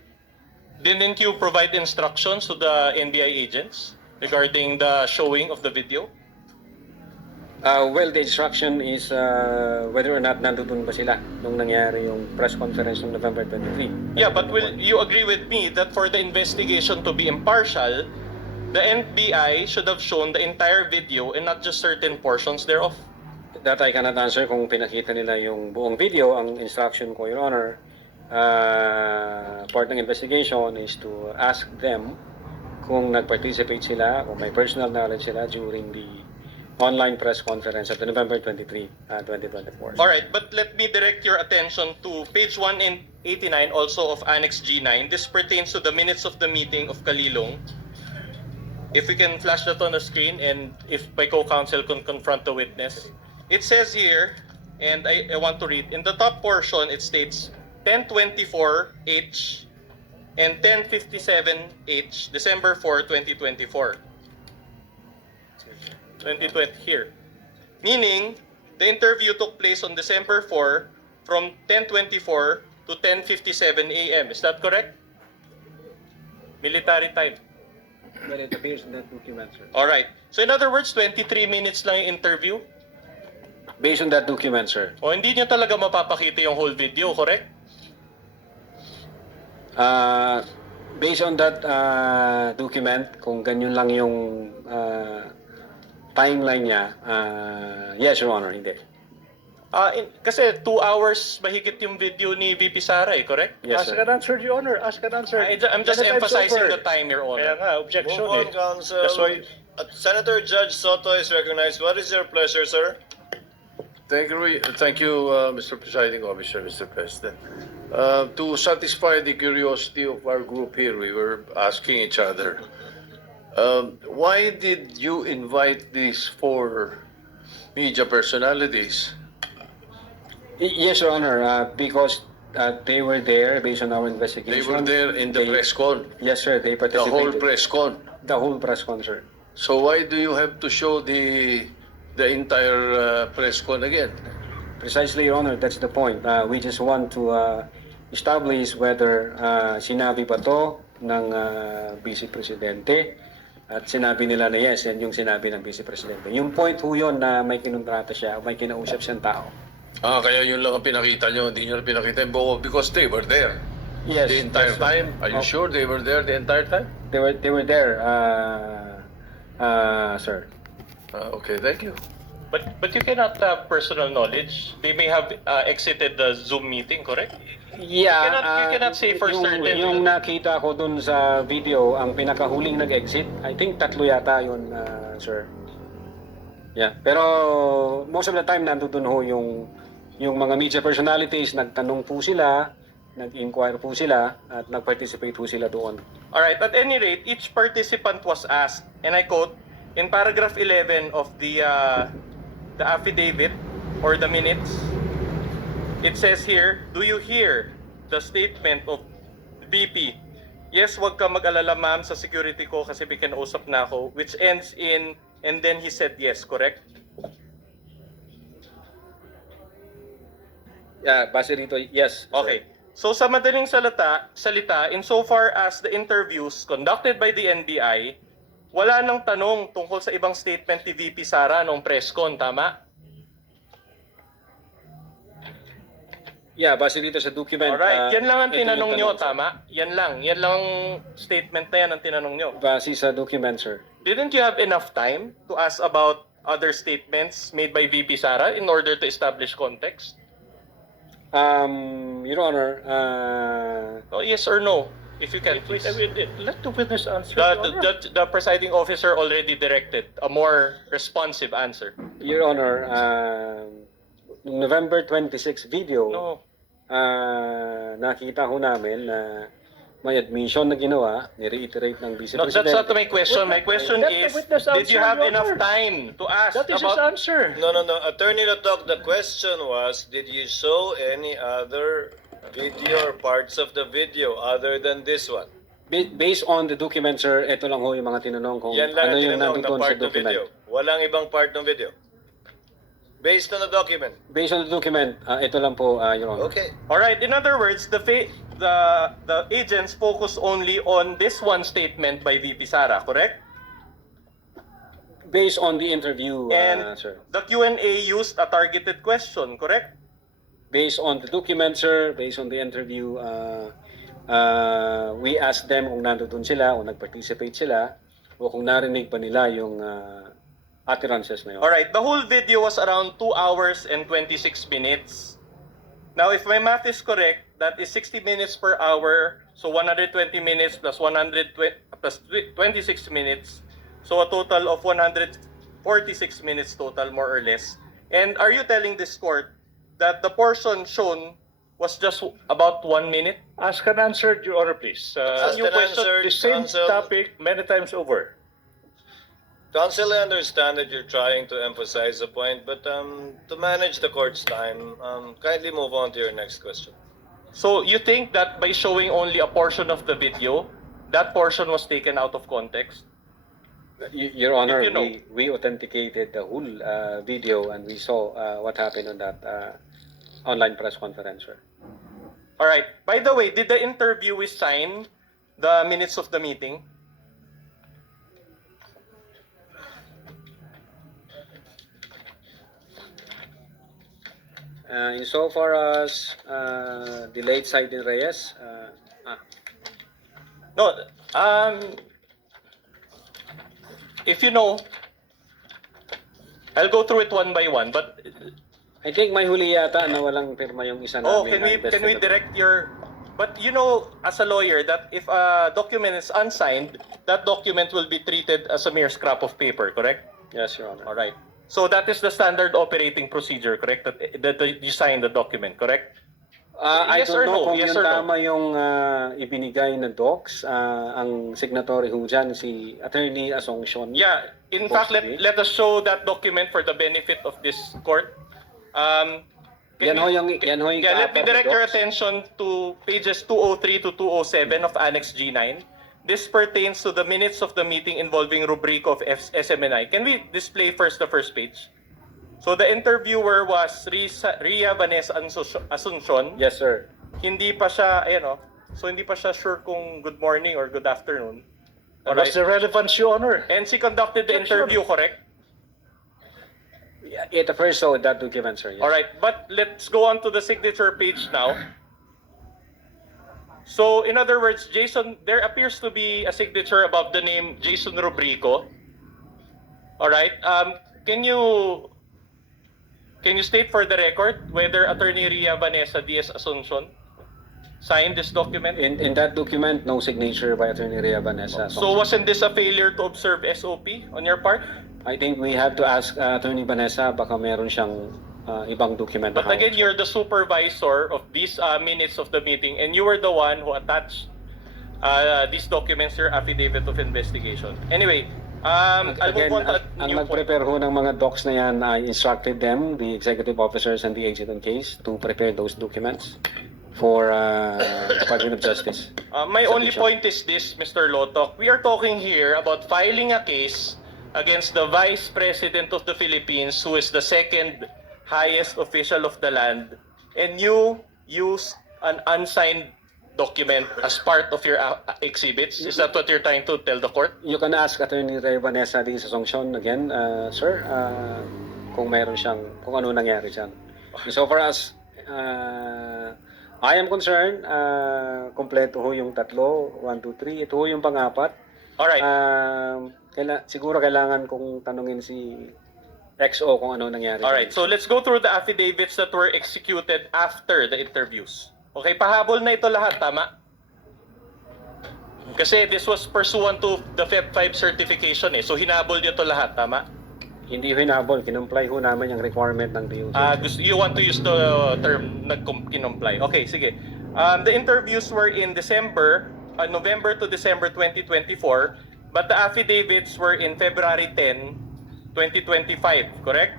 Didn't you provide instructions to the NBI agents regarding the showing of the video? Well, the instruction is whether or not nandun ba sila nung nangyari yung press conference ng November 23. Yeah, but will you agree with me that for the investigation to be impartial, the NBI should have shown the entire video and not just certain portions thereof? That I cannot answer kung pinakita nila yung buong video. Ang instruction ko, Your Honor, part ng investigation is to ask them kung nag-participate sila, kung may personal knowledge sila during the online press conference at November 23, 2024. Alright, but let me direct your attention to page 189 also of Annex G9. This pertains to the minutes of the meeting of Kalilong. If we can flash that on the screen and if my co-counsel can confront the witness. It says here, and I want to read, in the top portion it states 1024H and 1057H, December 4, 2024. 2020 here. Meaning, the interview took place on December 4 from 10:24 to 10:57 a.m. Is that correct? Military time. Well, it appears in that document, sir. Alright. So in other words, 23 minutes lang yung interview. Based on that document, sir. O hindi nyo talaga mapapakita yung whole video, correct? Based on that document, kung ganyan lang yung timeline niya, yes, Your Honor, hindi. Kasi 2 hours mahigit yung video ni VP Sara, correct? Yes, Ask sir. and answer, Your Honor. Ask and answer. I'm just Then the time's emphasizing over. the time, Your Kaya Honor. nga, objection Move on, eh. counsel. That's why... Senator Judge Soto is recognized. What is your pleasure, sir? Thank you, Mr. Presiding Officer, Mr. President. To satisfy the curiosity of our group here, we were asking each other, why did you invite these 4 media personalities? Yes, Your Honor, because they were there based on our investigation. They were there in the press con, Yes, sir, they the participated. whole press con. The whole press con, sir. So why do you have to show the entire press con again? Precisely, Your Honor, that's the point. We just want to establish whether sinabi ba to ng Vice Presidente at sinabi nila na yes, yan yung sinabi ng Vice Presidente. Yung point ho yun na may kinontrata siya, may kinausap siyang tao. Kaya yun lang ang pinakita nyo, hindi nyo na pinakita yung buo because they were there. Yes. The entire yes, sir. time? Are you sure they were there the entire time? They were there, sir. Okay, thank you. But you cannot have personal knowledge. They may have exited the Zoom meeting, correct? Yeah, You cannot say for certain. Yung nakita ko dun sa video, ang pinakahuling nag-exit, I think 3 yata yun, sir. Yeah, pero most of the time nandun ho yung mga media personalities, nagtanong po sila, nag-inquire po sila, at nag-participate po sila doon. Alright, at any rate, each participant was asked, and I quote, in paragraph 11 of the affidavit or the minutes, it says here, do you hear the statement of VP? Yes, wag ka mag-alala ma'am sa security ko kasi pinausap na ako, which ends in, and then he said yes, correct? Yeah, base rito, yes. sir. Okay. So sa madaling salita, insofar as the interviews conducted by the NBI wala nang tanong tungkol sa ibang statement ni VP Sara noong press con, tama? Yeah, base dito sa document. Alright, yan lang ang ito yung tinanong nyo, tanong, sir. tama? Yan lang ang statement na yan ang tinanong nyo. Base sa document, sir. Didn't you have enough time to ask about other statements made by VP Sara in order to establish context? Your Honor, Oh, yes or no, if you can, Wait, please. let the witness answer. Your Honor. The presiding officer already directed a more responsive answer. Your Honor, nung November 26 video, No. nakita ho namin na may admission na ginawa, ni-reiterate ng Vice No, that's President. not my question. My question Let the is, witness did you answer, have Your enough Honor. time to ask That is his about... answer. No. Attorney Lotok, the question was, did you show any other video or parts of the video other than this one? Based on the document, sir, ito lang ho yung mga tinanong kung Yan lang ano ang yung tinanong na nandoon sa part ng document. video. Walang ibang part ng video. Based on the document. Based on the document, ito lang po, Your Honor. Okay. All right, in other words, the agents focus only on this one statement by VP Sara, correct? Based on the interview, And sir. the Q&A used a targeted question, correct? Based on the document, sir, based on the interview, we asked them kung nandoon sila, kung nag-participate sila, o kung narinig pa nila yung utterances na yun. All right, the whole video was around 2 hours and 26 minutes. Now, if my math is correct, that is 60 minutes per hour, so 120 minutes plus 26 minutes, so a total of 146 minutes total, more or less. And are you telling this court that the portion shown was just about 1 minute? Ask and answer, Your Honor, please. Ask you and question answer, The same counsel. topic many times over. Counsel, I understand that you're trying to emphasize a point, but to manage the court's time, kindly move on to your next question. So you think that by showing only a portion of the video, that portion was taken out of context? Your Honor, If you know. we authenticated the whole video and we saw what happened on that online press conference, sir. All right. By the way, did the interviewee sign the minutes of the meeting? Insofar as the late side in Reyes, No. If you know, I'll go through it one by one. But I think may huli yata na walang pirma yung isa namin. oh, can we investigator. direct your? But you know, as a lawyer, that if a document is unsigned, that document will be treated as a mere scrap of paper. Correct? Yes, Your Honor. All right. So that is the standard operating procedure, correct? That you sign the document, correct? I Yes or don't know no? kung Yes yung or no? tama yung ibinigay na docs. Ang signatory ho dyan, si Attorney Asuncion. Yeah. In fact, Possibly. let us show that document for the benefit of this court. Can Yan ho we- yung Yeah, let me kaapat na direct your docs. attention to pages 203 to 207 of Annex G9. This pertains to the minutes of the meeting involving rubrico of SMNI. Can we display first the first page? So the interviewer was Ria Vanessa Asuncion. Yes, sir. Hindi pa siya, ayan o. So hindi pa siya sure kung good morning or good afternoon. What's the relevance, Your Honor? And she conducted the interview, correct? It first saw that document, sir. Yes. All right, but let's go on to the signature page now. So, in other words, Jason, there appears to be a signature above the name Jason Rubrico. All right. Can you state for the record whether Attorney Ria Vanessa Diaz Asuncion signed this document? In that document, no signature by Attorney Ria Vanessa. So, wasn't this a failure to observe SOP on your part? I think we have to ask Attorney Vanessa, baka meron siyang ibang document. But again, you're the supervisor of these minutes of the meeting, and you were the one who attached these documents to your affidavit of investigation. Anyway, I'll Again, move on to a ang new point. nag-prepare ho ng mga docs na yan, I instructed them, the executive officers and the agent on case, to prepare those documents for Department of Justice. My only Submission. point is this, Mr. Lotok. We are talking here about filing a case against the Vice President of the Philippines, who is the second highest official of the land, and you use an unsigned document as part of your exhibits? Is that what you're trying to tell the court? You can ask Attorney Ray Vanessa de Sasongson again, sir, kung meron siyang, kung ano nangyari dyan. So far as I am concerned, kompleto ho yung tatlo, 1, 2, 3, ito ho yung pang-apat. Alright. Siguro kailangan kong tanungin si XO kung ano nangyari. Alright, so let's go through the affidavits that were executed after the interviews. Okay, pahabol na ito lahat, tama? Kasi this was pursuant to the FEP 5 certification eh. So hinabol niyo ito lahat, tama? Hindi hinabol, kinumply ho namin yung requirement ng DOJ. You want to use the term nag-comply. Okay, sige. The interviews were in November to December 2024, but the affidavits were in February 10, 2025, correct?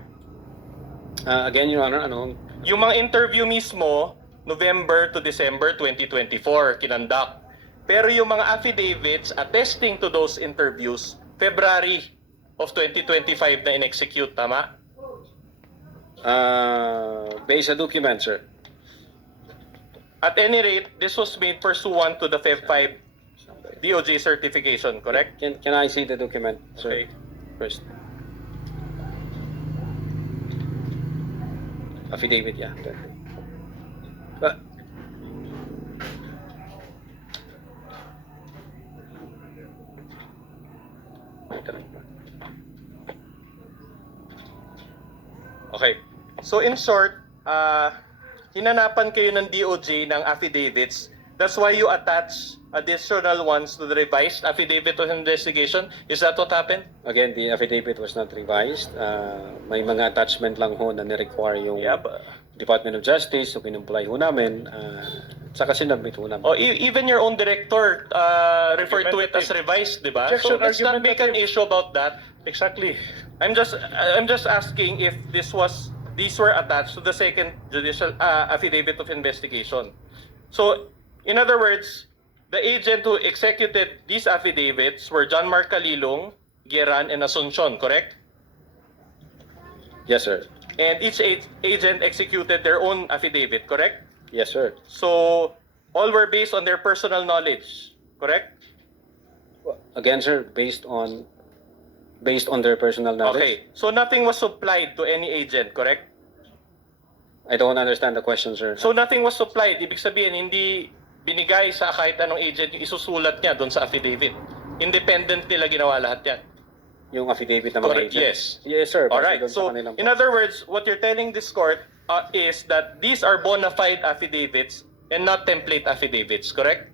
Again, Your Honor, ano? Yung mga interview mismo, November to December 2024, kinandak. Pero yung mga affidavits attesting to those interviews, February of 2025 na in-execute, tama? Based sa document, sir. At any rate, this was made pursuant to the FEP 5 DOJ certification, correct? Can I see the document, sir? Okay. First. Affidavit, yeah. Okay. So in short, hinanapan kayo ng DOJ ng affidavits. That's why you attach additional ones to the revised affidavit of investigation. Is that what happened? Again, the affidavit was not revised. May mga attachment lang ho na ni-require yung Department of Justice, so kinumply ho namin. Saka sinabit ho namin. Oh, even your own director referred to it as revised, di ba? So let's not make an issue about that. Exactly. I'm just asking if these were attached to the second judicial affidavit of investigation. So, in other words, the agent who executed these affidavits were John Mark Calilong, Geran, and Asuncion, correct? Yes, sir. And each agent executed their own affidavit, correct? Yes, sir. So, all were based on their personal knowledge, correct? Again, sir, based on their personal knowledge. Okay. So, nothing was supplied to any agent, correct? I don't understand the question, sir. So, nothing was supplied. Ibig sabihin, hindi binigay sa kahit anong agent yung isusulat niya doon sa affidavit. Independent nila ginawa lahat yan. Yung affidavit ng mga Correct, agent? yes. Yes, sir. Alright, Basta doon sa so kanilang- in other words, what you're telling this court is that these are bona fide affidavits and not template affidavits, correct?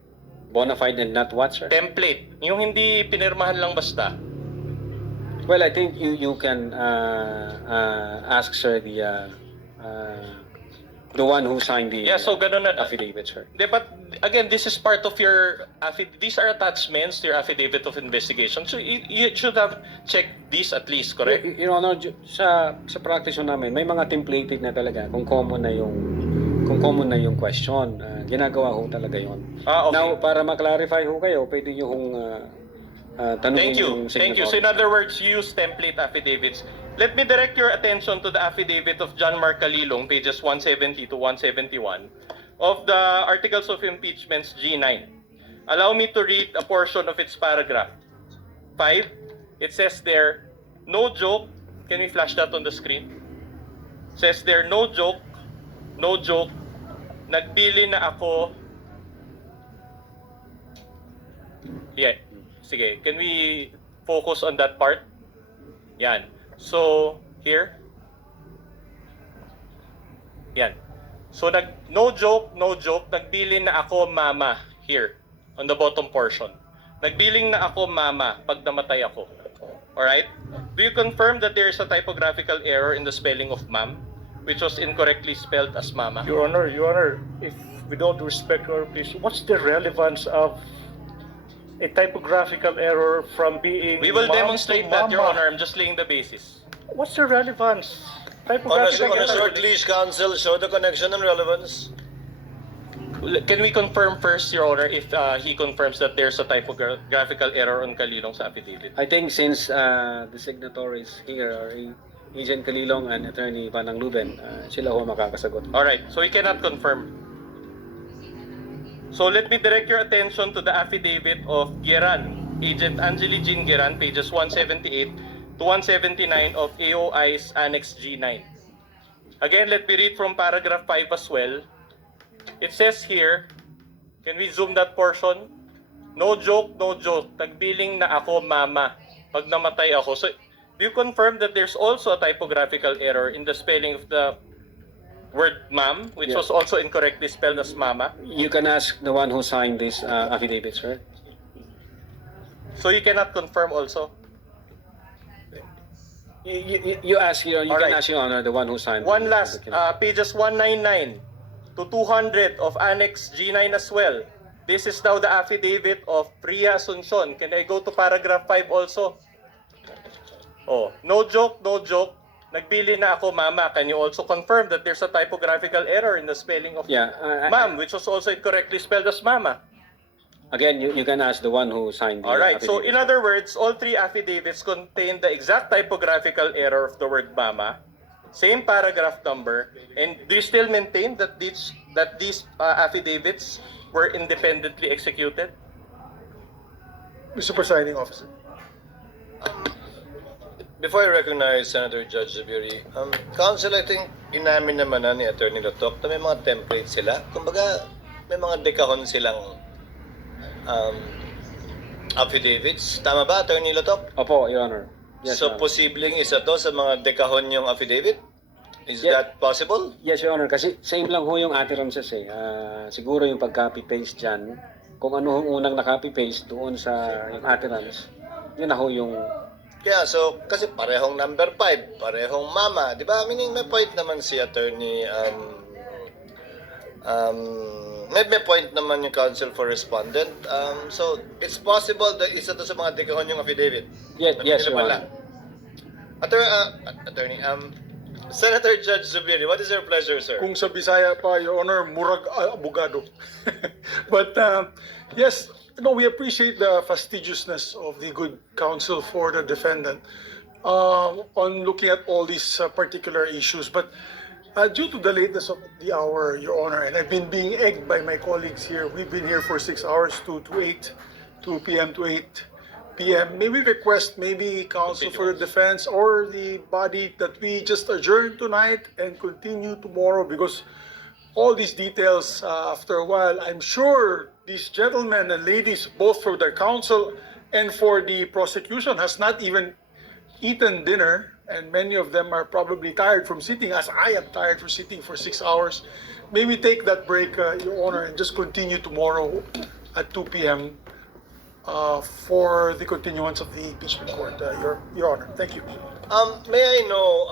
Bona fide and not what, sir? Template, yung hindi pinirmahan lang basta. Well, I think you can ask, sir, the one who signed the Yeah, so ganun na. affidavit, sir. But again, this is part of your these are attachments to your affidavit of investigation. So you should have checked these at least, correct? Your Honor, sa practice namin, may mga templated na talaga kung common na yung question. Ginagawa ho talaga yon. Okay. Now, para ma-clarify ho kayo, pwede nyo hong tanungin Thank you. yung Thank you. So signatory. in other words, use template affidavits. Let me direct your attention to the affidavit of John Mark Calilong, pages 170 to 171, of the Articles of Impeachments G9. Allow me to read a portion of its paragraph. 5, it says there, no joke. Can we flash that on the screen? It says there, no joke, nagbili na ako. Yeah, sige. Can we focus on that part? Yan. So, here. Yan. So, no joke, nagbili na ako mama here on the bottom portion. Nagbiling na ako mama pag namatay ako. Alright? Do you confirm that there is a typographical error in the spelling of ma'am, which was incorrectly spelled as mama? Your Honor, if with all due respect, Your Honor, please, what's the relevance of a typographical error from being We will mom to demonstrate that, Your mama? Honor. I'm just laying the basis. What's the relevance? On a Typographical short error. leash, counsel, show the connection and relevance. Can we confirm first, Your Honor, if he confirms that there's a typographical error on Calilong's affidavit? I think since the signatories here are Agent Calilong and Attorney Vanang Luben, sila ho makakasagot. Alright, so we cannot confirm. So let me direct your attention to the affidavit of Geran, Agent Angeli Jean Geran, pages 178 to 179 of AOI's Annex G9. Again, let me read from paragraph 5 as well. It says here, can we zoom that portion? No joke, no joke. Nagbiling na ako, mama. Pag namatay ako. So, do you confirm that there's also a typographical error in the spelling of the word ma'am, which Yeah. was also incorrectly spelled as mama? You can ask the one who signed this affidavit, sir. So you cannot confirm also? You ask, you can Alright. ask, Your Honor, the one who signed. One last, pages 199 to 200 of Annex G9 as well. This is now the affidavit of Priya Asuncion. Can I go to paragraph 5 also? Oh, no joke, no joke. Nagbili na ako, mama. Can you also confirm that there's a typographical error in the spelling of Yeah. ma'am, which was also incorrectly spelled as mama? Again, you can ask the one who signed the Alright, so affidavit. in other words, all three affidavits contain the exact typographical error of the word mama, same paragraph number, and do you still maintain that these affidavits were independently executed? Mr. Presiding Officer. Before I recognize Senator Judge Zubiri, Counsel, I think inamin naman na ni Attorney Lotok na may mga templates sila. Kumbaga, may mga dekahon silang affidavits. Tama ba, Attorney Lotok? Opo, Your Honor. Yes, So, Your Honor. posibleng isa to sa mga dekahon yung affidavit? Is Yeah. that possible? Yes, Your Honor. Kasi same lang ho yung utterances eh. Siguro yung pag-copy-paste dyan, kung ano yung unang na-copy-paste doon sa yung utterance, yun na ho yung... Kaya, so, kasi parehong number 5, parehong mama. Di ba? Meaning, may point naman si Attorney, may point naman yung counsel for respondent. So, it's possible that isa to sa mga dekahon yung affidavit. Yes, Sabihin Your nila Honor. Attorney, Senator Judge Zubiri, what is your pleasure, sir? Kung sa Bisaya pa, Your Honor, murag abogado. But yes, no, we appreciate the fastidiousness of the good counsel for the defendant on looking at all these particular issues. But due to the lateness of the hour, Your Honor, and I've been being egged by my colleagues here, we've been here for 6 hours, 2 p.m. to 8 p.m. May we request maybe counsel for the defense or the body that we just adjourn tonight and continue tomorrow, because all these details, after a while, I'm sure these gentlemen and ladies, both for the counsel and for the prosecution, has not even eaten dinner, and many of them are probably tired from sitting, as I am tired from sitting for 6 hours. May we take that break, Your Honor, and just continue tomorrow at 2 p.m. For the continuance of the impeachment court, Your Honor. Thank you. May I know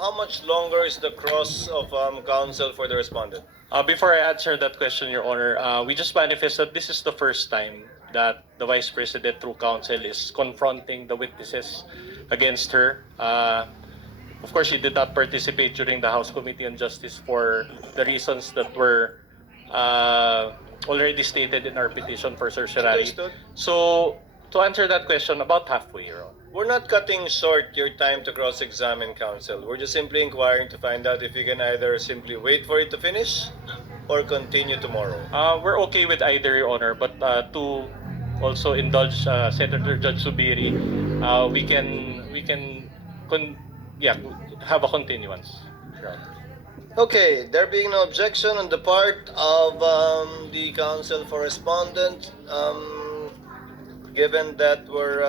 how much longer is the cross of counsel for the respondent? Before I answer that question, Your Honor, we just manifest that this is the first time that the Vice President, through counsel, is confronting the witnesses against her. Of course, she did not participate during the House Committee on Justice for the reasons that were already stated in our petition for certiorari. Understood. So, to answer that question, about halfway, Your Honor. We're not cutting short your time to cross-examine counsel. We're just simply inquiring to find out if you can either simply wait for it to finish or continue tomorrow. We're okay with either, Your Honor, but to also indulge Senator Judge Subiri, we can have a continuance. Your Honor. Okay, there being no objection on the part of the counsel for respondent, given that we're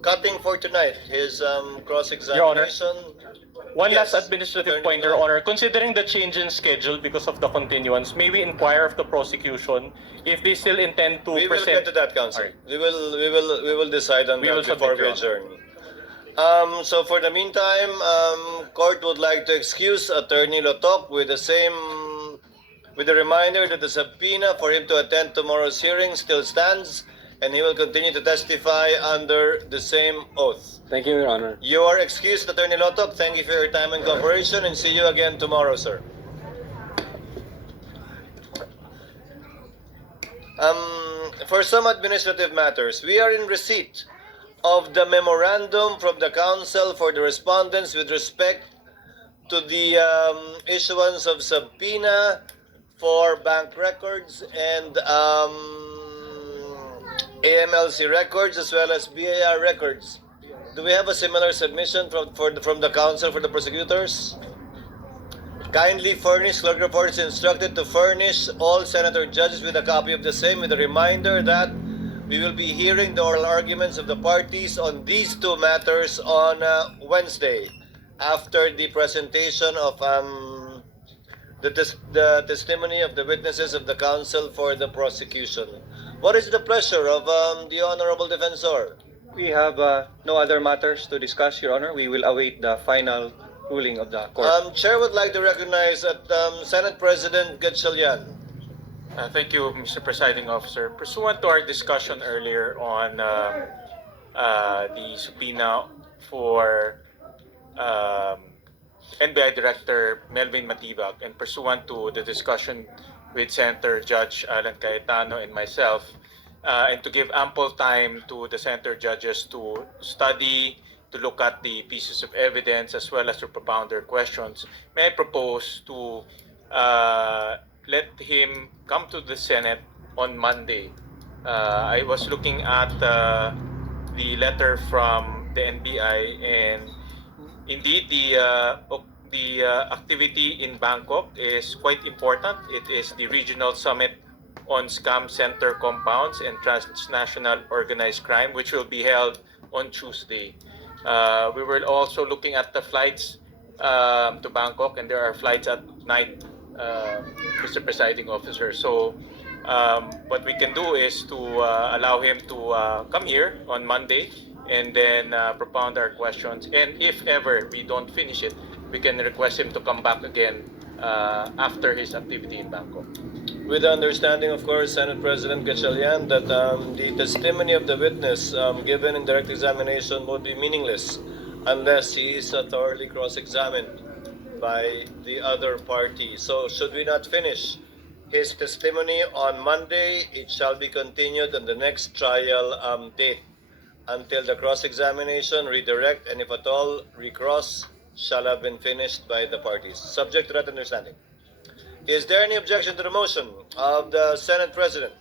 cutting for tonight his cross-examination. One Yes, last administrative Attorney point, Your Lo. Honor. Considering the change in schedule because of the continuance, may we inquire of the prosecution if they still intend to We will present... get to that, counsel. Alright. We will decide on We will that before submit, we Your adjourn. So for the meantime, court would like to excuse Attorney Lotok with the reminder that the subpoena for him to attend tomorrow's hearing still stands, and he will continue to testify under the same oath. Thank you, Your Honor. You are excused, Attorney Lotok. Thank you for your time and cooperation, and see you again tomorrow, sir. For some administrative matters, we are in receipt of the memorandum from the counsel for the respondents with respect to the issuance of subpoena for bank records and AMLC records as well as BAR records. Do we have a similar submission from the counsel for the prosecutors? Kindly furnish, clerk report is instructed to furnish all senator judges with a copy of the same, with a reminder that we will be hearing the oral arguments of the parties on these two matters on Wednesday after the presentation of the testimony of the witnesses of the counsel for the prosecution. What is the pleasure of the honorable defensor? We have no other matters to discuss, Your Honor. We will await the final ruling of the court. Chair would like to recognize that Senate President Gatchalian. Thank you, Mr. Presiding Officer. Pursuant to our discussion earlier on the subpoena for NBI Director Melvin Matibag, and pursuant to the discussion with Senator Judge Alan Cayetano and myself, and to give ample time to the Senator judges to study, to look at the pieces of evidence as well as to propound their questions, may I propose to let him come to the Senate on Monday. I was looking at the letter from the NBI, and indeed the activity in Bangkok is quite important. It is the regional summit on scam center compounds and transnational organized crime, which will be held on Tuesday. We were also looking at the flights to Bangkok, and there are flights at night, Mr. Presiding Officer. So what we can do is to allow him to come here on Monday and then propound our questions. And if ever we don't finish it, we can request him to come back again after his activity in Bangkok. With the understanding, of course, Senate President Gatchalian, that the testimony of the witness given in direct examination would be meaningless unless he is thoroughly cross-examined by the other party. So should we not finish his testimony on Monday, it shall be continued on the next trial date until the cross-examination, redirect, and if at all, recross shall have been finished by the parties. Subject to that understanding. Is there any objection to the motion of the Senate President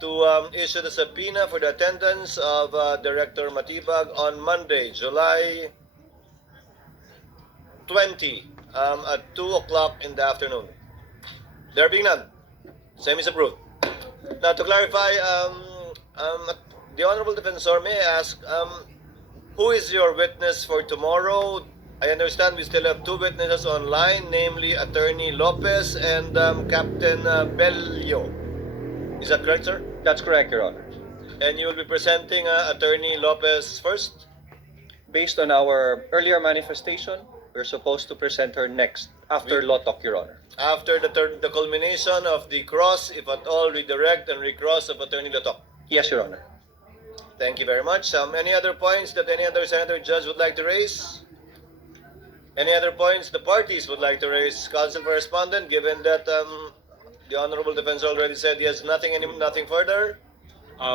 to issue the subpoena for the attendance of Director Matibag on Monday, July 20 at 2 o'clock in the afternoon? There being none, same is approved. Now to clarify, the Honorable Defensor, may I ask, who is your witness for tomorrow? I understand we still have two witnesses online, namely Attorney Lopez and Captain Bello. Is that correct, sir? That's correct, Your Honor. And you will be presenting Attorney Lopez first? Based on our earlier manifestation, we're supposed to present her next, after Lotok, Your Honor. After the culmination of the cross, if at all, redirect and recross of Attorney Lotok. Yes, Your Honor. Thank you very much. Any other points that any other senator judge would like to raise? Any other points the parties would like to raise? Counsel for Respondent, given that the Honorable Defense already said he has nothing further.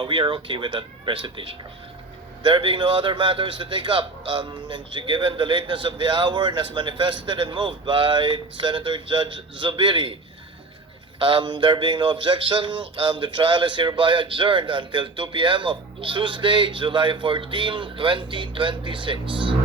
We are okay with that presentation. There being no other matters to take up, and given the lateness of the hour and as manifested and moved by Senator Judge Zubiri, there being no objection, the trial is hereby adjourned until 2 p.m. of Tuesday, July 14, 2026.